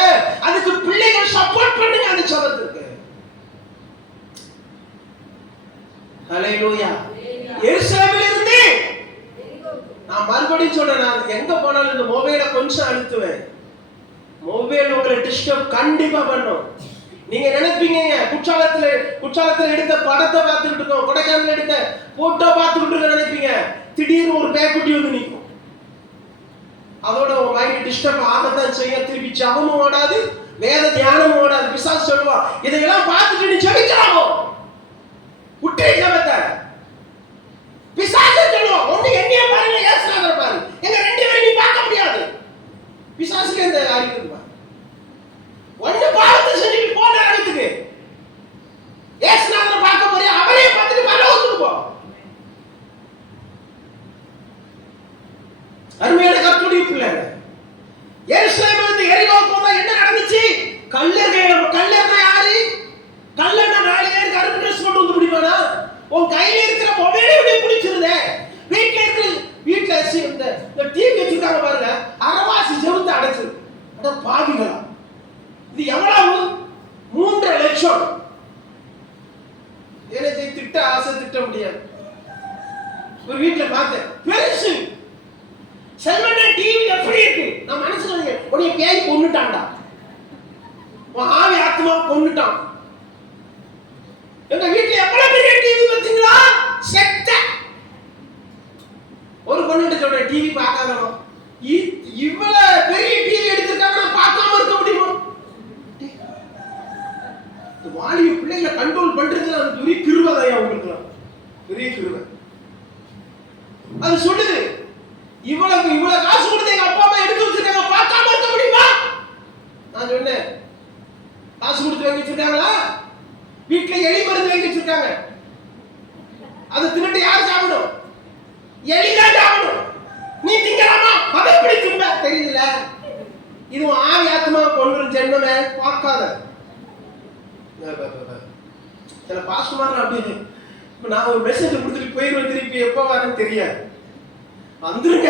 அதுக்கு பிள்ளைகள் சப்போர்ட் பண்ணுங்க. அந்த சபத்துக்கு ஹல்லேலூயா. எருசலேமில் இருந்து நான் மறுபடியும் சொல்றேன், நான் எங்க போனாலும் இந்த மொபைலை கொஞ்சம் அழுத்துவேன். மொபைல் உங்களை டிஸ்டர்ப் கண்டிப்பா பண்ணும். நீங்க நினைப்பீங்க குற்றாலத்துல எடுத்த படத்தை பார்த்துக்கிட்டு இருக்கோம், கொடைக்கானல் எடுத்த போட்டோ பார்த்துக்கிட்டு நினைப்பீங்க. திடீர்னு ஒரு பேக்குட்டி வந்து நிற்கும். அதோட உங்க மைண்ட் டிஸ்டர்ப் ஆகத்தான் செய்ய. திருப்பி ஜபமும் ஓடாது, வேத தியானமும் ஓடாது. பிசாசு சொல்லுவா, இதையெல்லாம் பார்த்துட்டு நீ ஜெபிக்கலாமோ, விட்டே ஜபத்தை. பிசாசு சொல்லுவான், ஒண்ணு என்னைய பாருங்க, ஏசுநாதரை பாரு, எங்க ரெண்டு பேரும் நீ பார்க்க முடியாது. பிசாசுக்கு இந்த அறிவு ஒண்ணு பாவத்தை செஞ்சுட்டு போன இடத்துக்கு ஏசுநாதரை பார்க்க போறியா, அவரையே பார்த்துட்டு பரலோகத்துக்கு போ. அருமையான கர்த்தருடைய பிள்ளைங்க, எருசலேமில் இருந்து எரிகோ போனா என்ன நடந்துச்சு? கல்லர்னா யாரு? கல்லர்னா 4 பேர் கருப்பு ட்ரெஸ் போட்டு வந்து பிடிப்பானா? உன் கையில இருக்கிற மொபைலை எப்படி பிடிச்சிருந்தே? வீட்டுல இந்த டிவி வச்சிருக்காங்க பாருங்க, அரவாசி செவுத்து அடைச்சு. அட பாவிகளா, இது எவ்வளவு? 3.5 லட்சம். எனக்கு திட்ட ஆசை திட்ட முடியாது. ஒரு வீட்டுல பார்த்தேன், பெருசு. செல்வன டிவி எப்படி இருக்கு? நான் மனசுல உடைய பேய் கொன்னுட்டான்டா, உன் ஆவி ஆத்மா கொன்னுட்டான். எங்க வீட்டுல எவ்வளவு பெரிய டிவி பார்த்தீங்களா? செத்த ஒரு பொண்ணுகிட்ட சொல்றேன், டிவி பார்க்காதோ. இவ்வளவு பெரிய டிவி எடுத்திருக்காங்க, பார்க்காம இருக்க முடியுமா? வாலிப பிள்ளைகளை கண்ட்ரோல் பண்றதுல அது பெரிய கிருபையா உங்களுக்கு, பெரிய கிருபை. அது சொல்லுது, இவ்வளவு காசு கொடுத்து எங்க அப்பா அம்மா எடுத்து வச்சிருக்காங்க, பார்க்காம இருக்க முடியுமா? நான் சொன்னேன், காசு கொடுத்து வாங்கி வச்சிருக்காங்களா? வீட்டுல எலி மருந்து வாங்கி வச்சிருக்காங்க, அதை தின்னுட்டு யார் சாப்பிடும்? எலிதான் சாப்பிடும். நீ திங்கலாமா? அதை எப்படி திம்ப தெரியல. இது ஆவி ஆத்மா கொண்டு ஜென்மமே பார்க்காத. சில பாஸ்டர்மார் அப்படி, நான் ஒரு மெசேஜ் கொடுத்துட்டு போயிருவேன், திருப்பி எப்போ வரேன்னு தெரியாது. வந்துருங்க,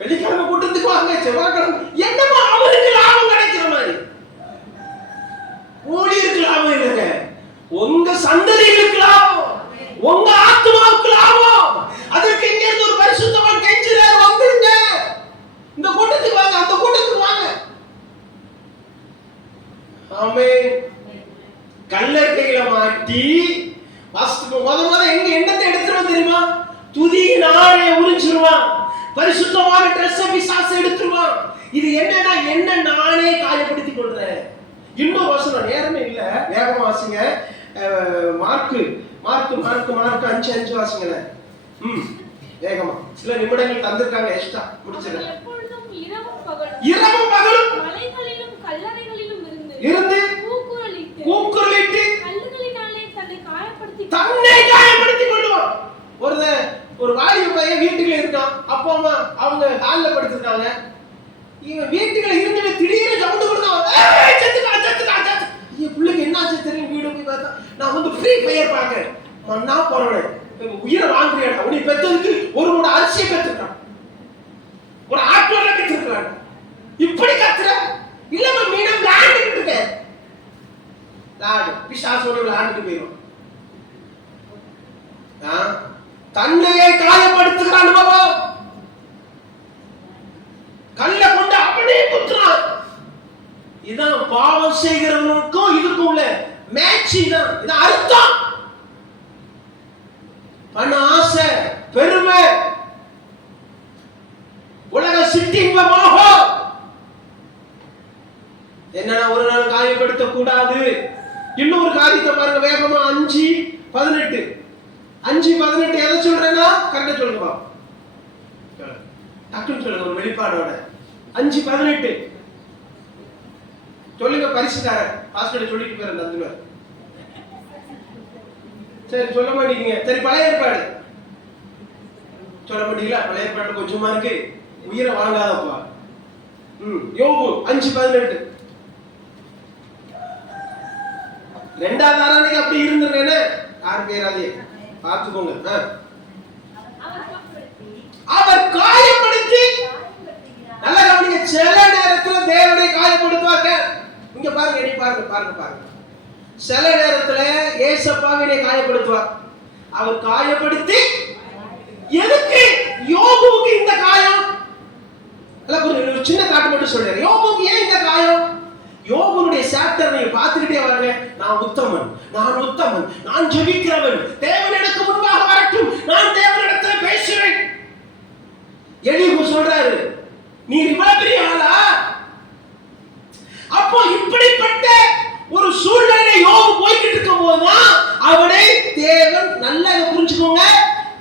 வெள்ளிக்கிழமை கூட்டத்துக்கு வாங்க, செவ்வாய்க்கிழமை. என்னமா அவருக்கு லாபம் கிடைக்கிற மாதிரி? ஊழியருக்கு லாபம் இல்லைங்க, உங்க சந்ததிகளுக்கு லாபம், உங்க ஆத்மாவுக்கு லாபம். அதற்கு இங்க இருந்து ஒரு பரிசுத்தவான் கெஞ்சுறார், வந்துருங்க, இந்த கூட்டத்துக்கு வாங்க, அந்த கூட்டத்துக்கு வாங்க. ஆமென். கல்லர் கையில மாட்டி முத எங்க எண்ணத்தை எடுத்துருவான் தெரியுமா? துதியினாலே உறிஞ்சிருவான். பரிசுத்தமான ட்ரெஸ் பிசாசு எடுத்துருவான். இது என்னன்னா, என்ன நானே காயப்படுத்திக் கொள்றேன். இன்னொரு வசனம், நேரமே இல்ல, வேகமா வாசிங்க. மார்க்கு 5:5 வாசிங்களேன். வேகமா, சில நிமிடங்கள் தந்திருக்காங்க, எக்ஸ்ட்ரா முடிச்சிடுறேன். இரவும் பகலும் மலைகளிலும் கல்லறைகளிலும் இருந்து கூக்குரலிட்டு தன்னை காயப்படுத்திக் கொள்வான். ஒரு வாலிப பையன் வீட்டுல இருக்கான், அப்பா அம்மா அவங்க ஹால்ல படுத்திருக்காங்க. இவன் வீட்டுல இருந்துட்டு திடீர்னு சவுண்ட் கொடுத்தான், என் பிள்ளைக்கு என்னாச்சு தெரியும். வீடு போய் பார்த்தா, நான் வந்து ஃப்ரீ ஃபயர் பார்க்கறேன், மண்ணா போறேன், உயிரை வாங்குறியாடா, உன்னை பெற்றதுக்கு ஒரு மூட அரிசியை பெற்றுட்டான், ஒரு ஆட்டோல பெற்றிருக்கிறான். இப்படி கத்துற இல்லம்மா, மீனா விளையாண்டுட்டு இருக்க, பிசாசோட விளையாண்டுட்டு போயிடும். தன்னையே காயப்படுத்துகிற அனுபவம். கல்ல கொண்டு அப்படியே குத்துறான். இதான் பாவம் செய்கிறவனுக்கும் இதுக்கும் உள்ள மேட்ச். இதான் இது அர்த்தம். பண ஆசை, பெருமை, உலக சிற்றின்பமாக. என்னன்னா, ஒரு நாள் காயப்படுத்த கூடாது. இன்னொரு காரியத்தை பாருங்க, வேகமா 5:18 எதை சொல்றேன்னா கரெக்டா சொல்லுங்க, டக்குன்னு சொல்லுங்க, ஒரு வெளிப்பாடோட. 5:18 சொல்லுங்க. பரிசுக்காரன் பாஸ்டர் சொல்லிட்டு போற நந்துவர். சரி, சொல்ல மாட்டீங்க. சரி, பழைய ஏற்பாடு சொல்ல மாட்டீங்களா? பழைய ஏற்பாடு கொஞ்சமா இருக்கு, உயிரை வாங்காதப்பா. யோபு 5:18. 2வது ஆராதனைக்கு அப்படி இருந்துருங்க, யாரு பேராதே பார்த்துக்கோங்க. அவர் காயப்படுத்தி, நல்லா கவனிங்க, சில நேரத்துல தேவனை காயப்படுத்துவாங்க. இங்க பாருங்க, நீ பாருங்க. சில நேரத்துல ஏசப்பாவினை காயப்படுத்துவார். அவர் காயப்படுத்தி எதுக்கு யோபுவுக்கு இந்த காயம்? ஒரு சின்ன காட்டு மட்டும் சொல்றேன். யோபுவுக்கு ஏன் இந்த காயம்? யோபுடைய சாப்டர் நீங்க பார்த்துக்கிட்டே வாங்க. நான் உத்தமன், நான் உத்தமன், நான் ஜெபிக்கிறவன், தேவன் எனக்கு முன்பாக வரட்டும், நான் தேவனிடத்தில் பேசுவேன். எலிஹூ சொல்றாரு, நீ இவ்வளவு பெரிய ஆளா? அப்போ இப்படிப்பட்ட ஒரு சூழ்நிலை யோபு போய்கிட்டு இருக்கும் போதுதான் அவனை தேவன் நல்லா புரிஞ்சுக்கோங்க,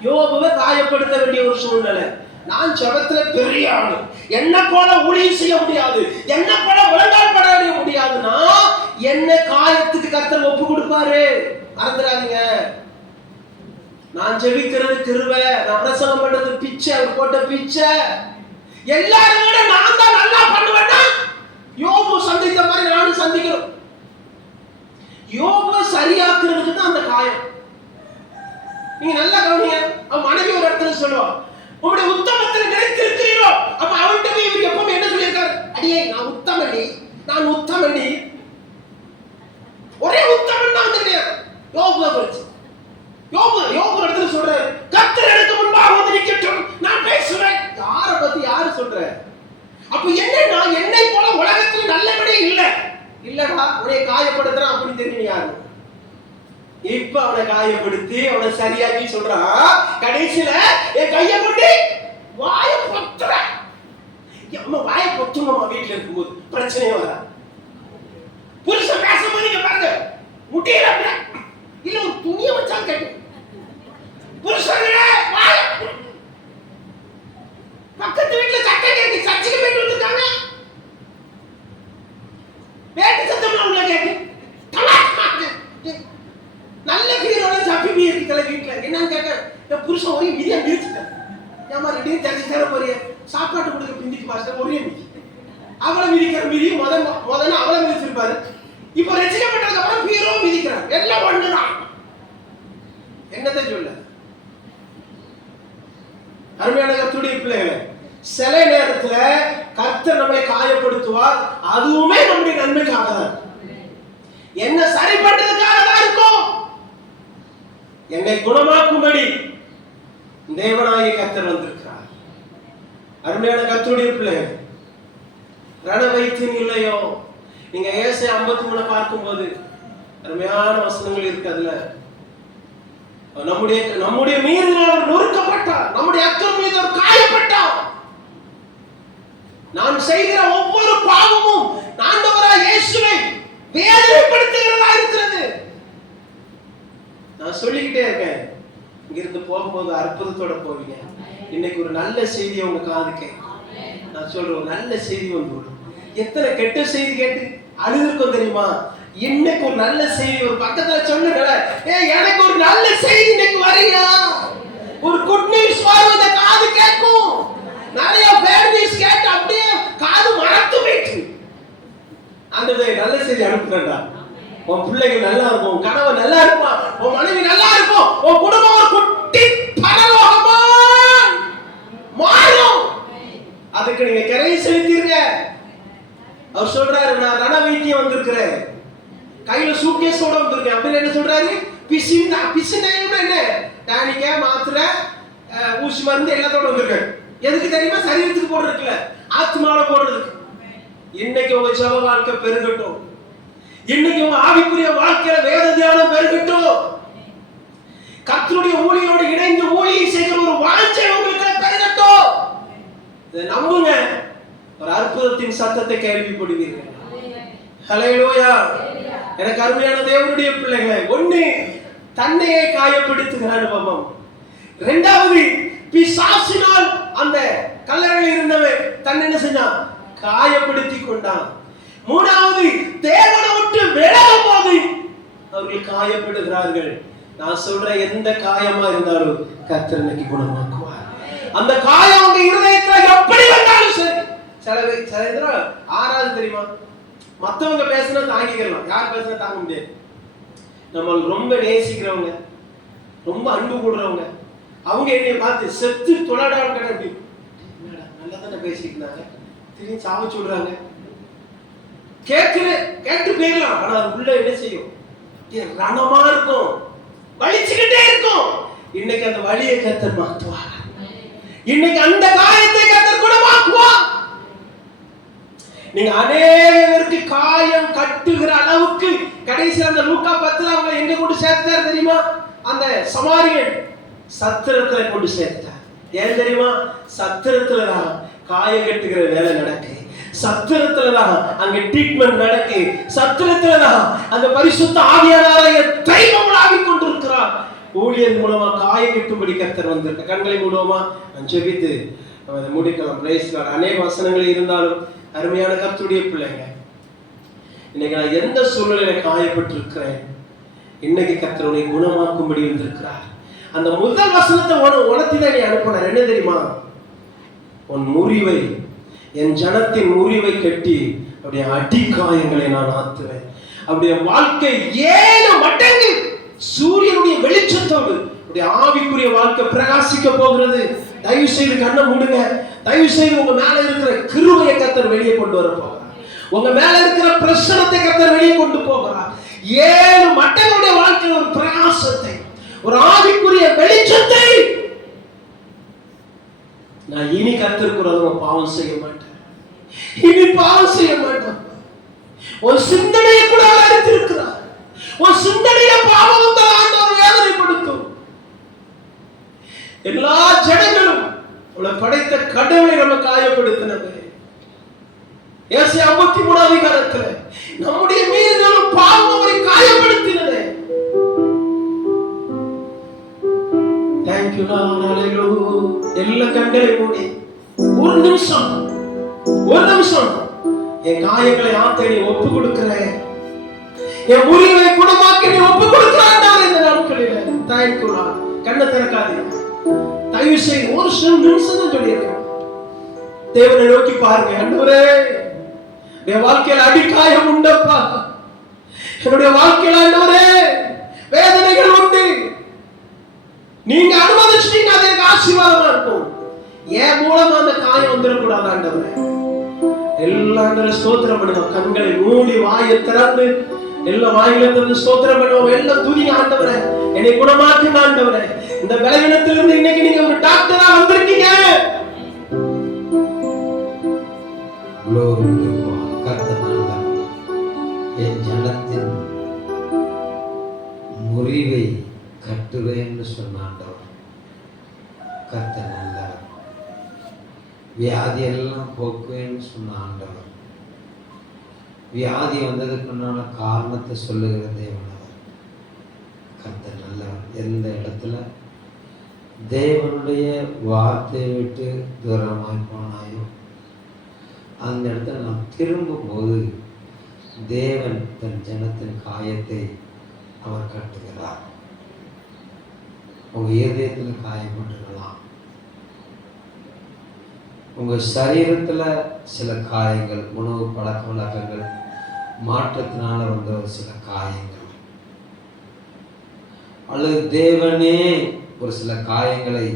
யோபுவை காயப்படுத்த வேண்டிய ஒரு சூழ்நிலை. நான் ஜெபத்துல பெரிய ஆளு, என்ன போல ஊழியம் செய்ய முடியாது, என்ன போல உலகால் பட முடியாதுன்னா என்ன காயத்துக்கு கர்த்தர் ஒப்பு கொடுப்பாரு. மறந்துடாதீங்க. நான் ஜெபிக்கிறது கிருபை, நான் பிரசங்கம் பண்றது பிச்சை, அவர் போட்ட பிச்சை. எல்லாரும் விட நான் தான் நல்லா பண்ணுவேன்னா யோபு சந்தித்த மாதிரி நானும் சந்திக்கிறோம். யோபு சரியாக்குறதுக்கு தான் அந்த காயம். நீங்க நல்லா கவனிங்க. அவன் மனைவி ஒரு இடத்துல சொல்லுவான், உங்களுடைய உத்தமத்தில் நிலைத்திருக்கிறீரோ. அப்ப அவன்கிட்ட போய் இவர் எப்பவுமே என்ன சொல்லியிருக்காரு? அடியே நான் உத்தமடி, நான் உத்தமடி. ஒரே உத்தமன் தான் வந்துட்டேன். யோபுவை குறிச்சு யோபு இடத்துல சொல்றாரு, கர்த்தர் எனக்கு முன்பாக வந்து நிக்கட்டும், நான் பேசுவேன். யாரை பத்தி யாரு சொல்ற? அப்ப என்னன்னா என்னை போல உலகத்துல நல்லபடியே இல்லடா, உன்னை காயப்படுத்துறான் அப்படின்னு தெரியும் யாரு? இப்ப அவனை காயப்படுத்தி அவனை சரியாக்கி சொல்றான். கடைசியில என் கையை கொண்டு வாய பொத்துற. அம்மா வாய பொத்துமா வீட்டுல இருக்கும்போது பிரச்சனையே வர. புருஷன் பேசும்போது நீங்க பாருங்க, முட்டியில இல்ல ஒரு துணியை வச்சா கேட்கும். புருஷங்களே வாய. பக்கத்து வீட்டுல சட்டை கேட்கு, சர்ச்சுக்கு போயிட்டு வந்துருக்காங்க, வேட்டு சத்தம்லாம் உள்ள கேட்கு. நல்ல பீரோட சப்பி பீர் இருக்கல வீட்டுல. என்னன்னு கேட்க, என் புருஷன் ஒரே மிதியா மிதிச்சுட்டேன். ஏமா ரெண்டையும் தெரிஞ்சு தர போறிய, சாப்பாட்டு கொடுக்க பிந்திக்கு பாஸ்டர் ஒரே மிதி. அவளை மிதிக்கிற மிதி முதல்ல அவளை மிதிச்சிருப்பாரு. இப்ப ரசிக்கப்பட்டதுக்கு அப்புறம் பீரோ மிதிக்கிறார். எல்லாம் ஒண்ணுதான். என்னத்தை சொல்ல? அருமையான கர்த்தருடைய பிள்ளைகளே, சில நேரத்துல கர்த்தர் நம்மை காயப்படுத்துவார். அதுவுமே நம்முடைய நன்மைக்காக தான், என்ன சரி பண்றதுக்காக தான் இருக்கும். என்னை குணமாக்கும்படி தேவனாகிய கர்த்தர் வந்திருக்கிறார். அருமையான கர்த்தருடைய பிள்ளைகளே, ரண வைத்தியம் இல்லையோ? நீங்க ஏசாயா 53 பார்க்கும்போது அருமையான வசனங்கள் இருக்கு. அதுல நம்முடைய மீறினால் நொறுக்கப்பட்டார், நம்முடைய அக்கிரமம் மீது அவர் காயப்பட்டார். நான் செய்கிற ஒவ்வொரு பாவமும் ஆண்டவராகிய இயேசுவை வேதனைப்படுத்துகிறதா இருக்கிறது. நான் சொல்லிக்கிட்டே இருக்கேன். இங்கிருந்து போகும்போது அற்புதத்தோட போவீங்க. இன்னைக்கு ஒரு நல்ல செய்தி உங்க காதுக்கு நான் சொல்றேன். ஒரு நல்ல செய்தி வந்து, எத்தனை கெட்ட செய்தி கேட்டு அழுதுருக்கும் தெரியுமா? இன்னைக்கு ஒரு நல்ல செய்தி ஒரு பக்கத்துல சொல்லுங்க, எனக்கு ஒரு நல்ல செய்தி இன்னைக்கு வரையா, ஒரு குட் நியூஸ் வருவத காது கேட்கும். நிறைய பேட் நியூஸ் கேட்டு அப்படியே காது மரத்து போயிட்டு, அந்த நல்ல செய்தி அனுப்புறா. உன் பிள்ளைகள் நல்லா இருக்கும், உன் கணவன் நல்லா இருப்பான், உன் மனைவி நல்லா இருக்கும், உன் குடும்பம் ஒரு குட்டி பரலோகமா மாறும். அதுக்கு நீங்க கரை செலுத்திருங்க. அவர் சொல்றாரு, நான் ரண வைத்தியம் வந்திருக்கிறேன், கையில சூட்கேஸோட வந்திருக்கேன். அப்படின்னு என்ன சொல்றாரு? பிசினா என்ன, டானிக்கா மாத்திரை ஊசி மருந்து எல்லாத்தோட வந்திருக்கேன். எதுக்கு தெரியுமா? சரீரத்துக்கு போடுறதுக்குல, ஆத்மாவில போடுறதுக்கு. இன்னைக்கு உங்க ஜெப வாழ்க்கை பெருகட்டும். இன்னைக்கு உங்க ஆவிக்குரிய வாழ்க்கையில வேத தியானம் பெருகட்டும். கர்த்தருடைய ஊழியரோடு இணைந்து ஊழியம் செய்கிற ஒரு வாஞ்சை உங்களுக்கு பெருகட்டும். இதை நம்புங்க, ஒரு அற்புதத்தின் சத்தத்தை கேள்விப்படுவீர்கள். ஹல்லேலூயா. எனக்கு அருமையான தேவனுடைய பிள்ளைகளை, ஒண்ணு தன்னையே காயப்படுத்துகிற அனுபவம், இரண்டாவது பிசாசினால் அந்த கல்லறையில் இருந்தவன் தன்னை என்ன செஞ்சான்? காயப்படுத்தி கொண்டான். மூணாவது தேவனை விட்டு விலகும் போது அவர்கள் காயப்படுகிறார்கள். நான் சொல்ற எந்த காயமா இருந்தாலும் கர்த்தர் இன்னைக்கு குணமாக்குவார். அந்த காயம் உங்க இருதயத்துல எப்படி வந்தாலும் சரி. சில இதெல்லாம் ஆறாவது தெரியுமா? மத்தவங்க பேசினா தாங்கிக்கலாம், யார் பேசினா தாங்க முடியாது. நம்ம ரொம்ப நேசிக்கிறவங்க, ரொம்ப அன்பு கூடுறவங்க, அவங்க என்னைய பார்த்து செத்து தொலைடான்னு அப்படி நல்லா தானே பேசிட்டு இருந்தாங்க, திரும்பி சாவச்சு விடுறாங்க. கேட்டு போயிடலாம், ஆனா அது உள்ள என்ன செய்யும்? ரணமா இருக்கும், வலிச்சுக்கிட்டே இருக்கும். இன்னைக்கு அந்த வலியை கர்த்தர் மாற்றுவார். இன்னைக்கு அந்த காயத்தை கர்த்தர் குணமாக்குவார். நீங்க அநேகருக்கு காயம் கட்டுகிற அளவுக்கு கடைசியில் அந்த லூக்கா 10 அவங்க எங்க கொண்டு சேர்த்தார் தெரியுமா? அந்த சமாரியன் சத்திரத்துல கொண்டு சேர்த்தார். ஏன் தெரியுமா? சத்திரத்துல தான் காயம் கட்டுகிற வேலை நடக்கு, சத்திரத்துல தான் அங்க ட்ரீட்மெண்ட் நடக்கு, சத்திரத்துல தான் அந்த பரிசுத்த ஆவியானவரை தெய்வங்களாகி கொண்டிருக்கிறார். ஊழியர் மூலமா காயம் கட்டும்படி கர்த்தர் வந்திருக்க. கண்களை மூலமா ஜெபித்து முடிக்கலாம். Praise Lord. அநேக வசனங்கள் இருந்தாலும் அருமையான கர்த்தருடைய பிள்ளைங்க, இன்னைக்கு நான் எந்த சூழ்நிலையில காயப்பட்டிருக்கிறேன், இன்னைக்கு கர்த்தர் உன்னை குணமாக்கும்படி வந்திருக்கிறார். அந்த முதல் வசனத்தை உணர்த்தி தான் நீ அனுப்பினார். என்ன தெரியுமா? உன் முறிவை, என் ஜனத்தின் முறிவை கட்டி அப்படியே அடிக்காயங்களை நான் ஆத்துவேன். அப்படியே வாழ்க்கை 7 மடங்கு சூரியனுடைய வெளிச்சத்தோடு அப்படியே ஆவிக்குரிய வாழ்க்கை பிரகாசிக்க போகிறது. தயவு செய்து கண்ணை மூடுங்க. தயவு செய்து உங்க மேல இருக்கிற கிருபையை கர்த்தர் வெளியே கொண்டு வர போகிறார். உங்க மேல இருக்கிற பிரசன்னத்தை கர்த்தர் வெளியே கொண்டு போகிறார். 7 மடங்குடைய வாழ்க்கையில் ஒரு பிரகாசத்தை, ஒரு ஆவிக்குரிய வெளிச்சத்தை. நான் இனி கர்த்தருக்கு பாவம் செய்ய மாட்டேன், இனி பாவம் செய்ய மாட்டேன். ஒரு சிந்தனையை கூட அறிந்திருக்கிறார். ஒரு சிந்தனைய பாவம் ஆண்டவர் வேதனைப்படுத்தும். எல்லா ஜனங்களும் உங்களை படைத்த கடவுளை நம்ம காயப்படுத்தினது. ஏசாயா 53 அதிகாரத்துல நம்முடைய மீறுதலும் பாவம் அவரை காயப்படுத்தினது. Thank you Lord. Hallelujah. எல்லா கண்களை மூடி ஒரு நிமிஷம் என் காயங்களை ஆத்த நீ ஒப்பு கொடுக்கிறேன், என் முறிவை குணமாக்கி நீ ஒப்பு கொடுக்கிறாய் இந்த நாட்களில். Thank you Lord. கண்ணை திறக்காதீங்க தயவு செய்து. ஒரு சில நிமிஷம் தான் சொல்லியிருக்கேன். தேவனை நோக்கி பாருங்க. ஆண்டவரே, என் வாழ்க்கையில் அடிக்காயம் உண்டப்பா, என்னுடைய வாழ்க்கையில் ஆண்டவரே வேதனைகள் உண்டு. நீங்க அனுமதிச்சிட்டீங்க, அது எனக்கு ஆசீர்வாதமா இருக்கும். என் மூலமா அந்த காயம் வந்துடக்கூடாது ஆண்டவரே. எல்லாரும் ஸ்தோத்திரம் பண்ணுவோம். கண்களை மூடி வாயை திறந்து எல்லா வாயில திறந்து ஸ்தோத்திரம் பண்ணுவோம். எல்லாம் துதிங்க. ஆண்டவரே, என்னை குணமாக்குங்க ஆண்டவரே. இந்த பலவீனத்திலிருந்து இன்னைக்கு நீங்க ஒரு டாக்டரா வந்திருக்கீங்க. என் ஜனத்தின் முறிவை கட்டுவேன்னு சொன்ன ஆண்டவர் கர்த்தர் நல்லவர். வியாதி எல்லாம் போக்குவேன்னு சொன்ன ஆண்டவர் வியாதி வந்ததுக்குண்டான காரணத்தை சொல்லுகிற தேவனவர் கர்த்தர் நல்லவர். எந்த இடத்துல தேவனுடைய வார்த்தையை விட்டு தூரமாய் போனாயோ அந்த இடத்துல நாம் திரும்பும்போது தேவன் தன் ஜனத்தின் காயத்தை அவர் கட்டுகிறார். உங்க இதயத்தில் காயப்பட்டிருக்கலாம், உங்க சரீரத்துல சில காயங்கள், உணவு பழக்க வழக்கங்கள் மாற்றத்தினால வந்த ஒரு சில காயங்கள், அல்லது தேவனே ஒரு சில காயங்களை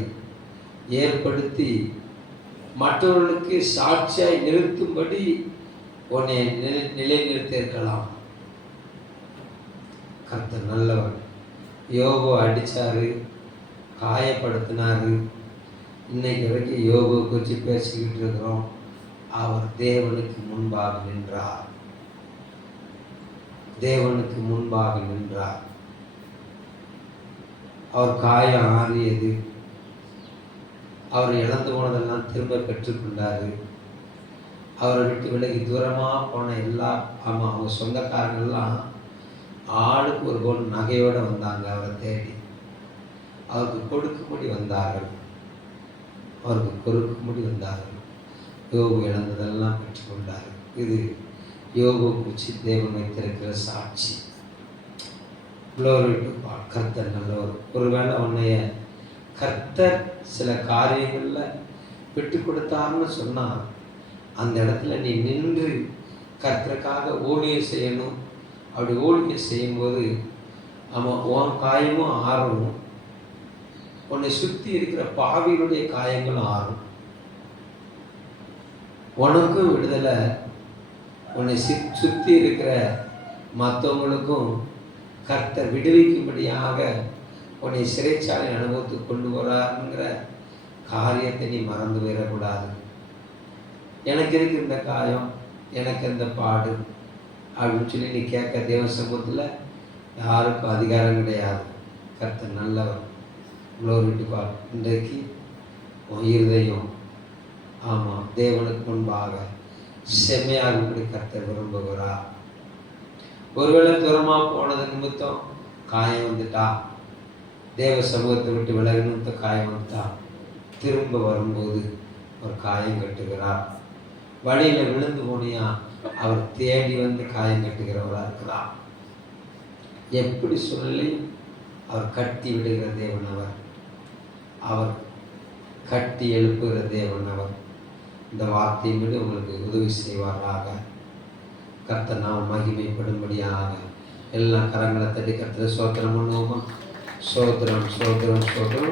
ஏற்படுத்தி மற்றவர்களுக்கு சாட்சியாய் நிறுத்தும்படி உன்னை நிலைநிறுத்த இருக்கலாம். கர்த்தர் நல்லவர். யோபு அடிச்சாரு, காயப்படுத்தினாரு. இன்னைக்கு வரைக்கும் யோபு குறித்து பேசிக்கிட்டு இருக்கிறோம். அவர் தேவனுக்கு முன்பாக நின்றார், தேவனுக்கு முன்பாக நின்றார். அவர் காயம் ஆறியது, அவர் இழந்து போனதெல்லாம் திரும்ப பெற்றுக்கொண்டாரு. அவரை விட்டு விலகி தூரமாக போன அவங்க சொந்தக்காரங்கள்லாம் ஆளுக்கு ஒரு போல் நகையோடு வந்தாங்க. அவரை தேடி அவருக்கு கொடுக்கும்படி வந்தார்கள், அவருக்கு கொடுக்கும்படி வந்தார்கள். யோபு இழந்ததெல்லாம் பெற்றுக்கொண்டார். இது யோபு குறித்து தேவன் வைத்திருக்கிற சாட்சி. கர்த்தர் நல்லவர். ஒருவேளை உன்னைய கர்த்தர் சில காரியங்களில் விட்டு கொடுத்தார்னு சொன்னால் அந்த இடத்துல நீ நின்று கர்த்தருக்காக ஊழியம் செய்யணும். அப்படி ஊழியம் செய்யும்போது உன் காயமும் ஆறணும், உன்னை சுற்றி இருக்கிற பாவிகளுடைய காயங்களும் ஆறும். உனக்கும் விடுதலை, உன்னை சுற்றி இருக்கிற மற்றவங்களுக்கும் கர்த்தர் விடுவிக்கும்படியாக உன்னை சிறைச்சாலை அனுபவத்துக்கு கொண்டு வராருங்கிற காரியத்தை நீ மறந்து போயிடக்கூடாது. எனக்கு இருக்கு இந்த காயம், எனக்கு இந்த பாடு அப்படின்னு சொல்லி நீ கேட்க தேவ சமூகத்தில் யாருக்கும் அதிகாரம் கிடையாது. கர்த்தர் நல்லவர். Glory God. இன்றைக்கு உன் இருதயம் ஆமாம் தேவனுக்கு முன்பாக செம்மையாகும்படி கர்த்தர் விரும்புகிறார். ஒருவேளை தூரமாக போனது நிமித்தம் காயம் வந்துட்டா, தேவ சமூகத்தை விட்டு விலகி நிமித்த காயம் வந்துட்டா, திரும்ப வரும்போது ஒரு காயம் கட்டுகிறார். வழியில் விழுந்து போனியா, அவர் தேடி வந்து காயம் கட்டுகிறவராக இருக்கிறார். எப்படி சொல்லி அவர் கட்டி விடுகிற தேவன் அவர். அவர் கட்டி எழுப்புகிற தேவன் அவர். இந்த வார்த்தையை விட உங்களுக்கு உதவி செய்வாராக. கர்த்தர் நாம் மகிமைப்படும்படியாக எல்லா கரங்களை தட்டி கர்த்தரை சோத்திரம் பண்ணுவோமா? சோத்திரம் சோத்திரம் சோத்திரம்.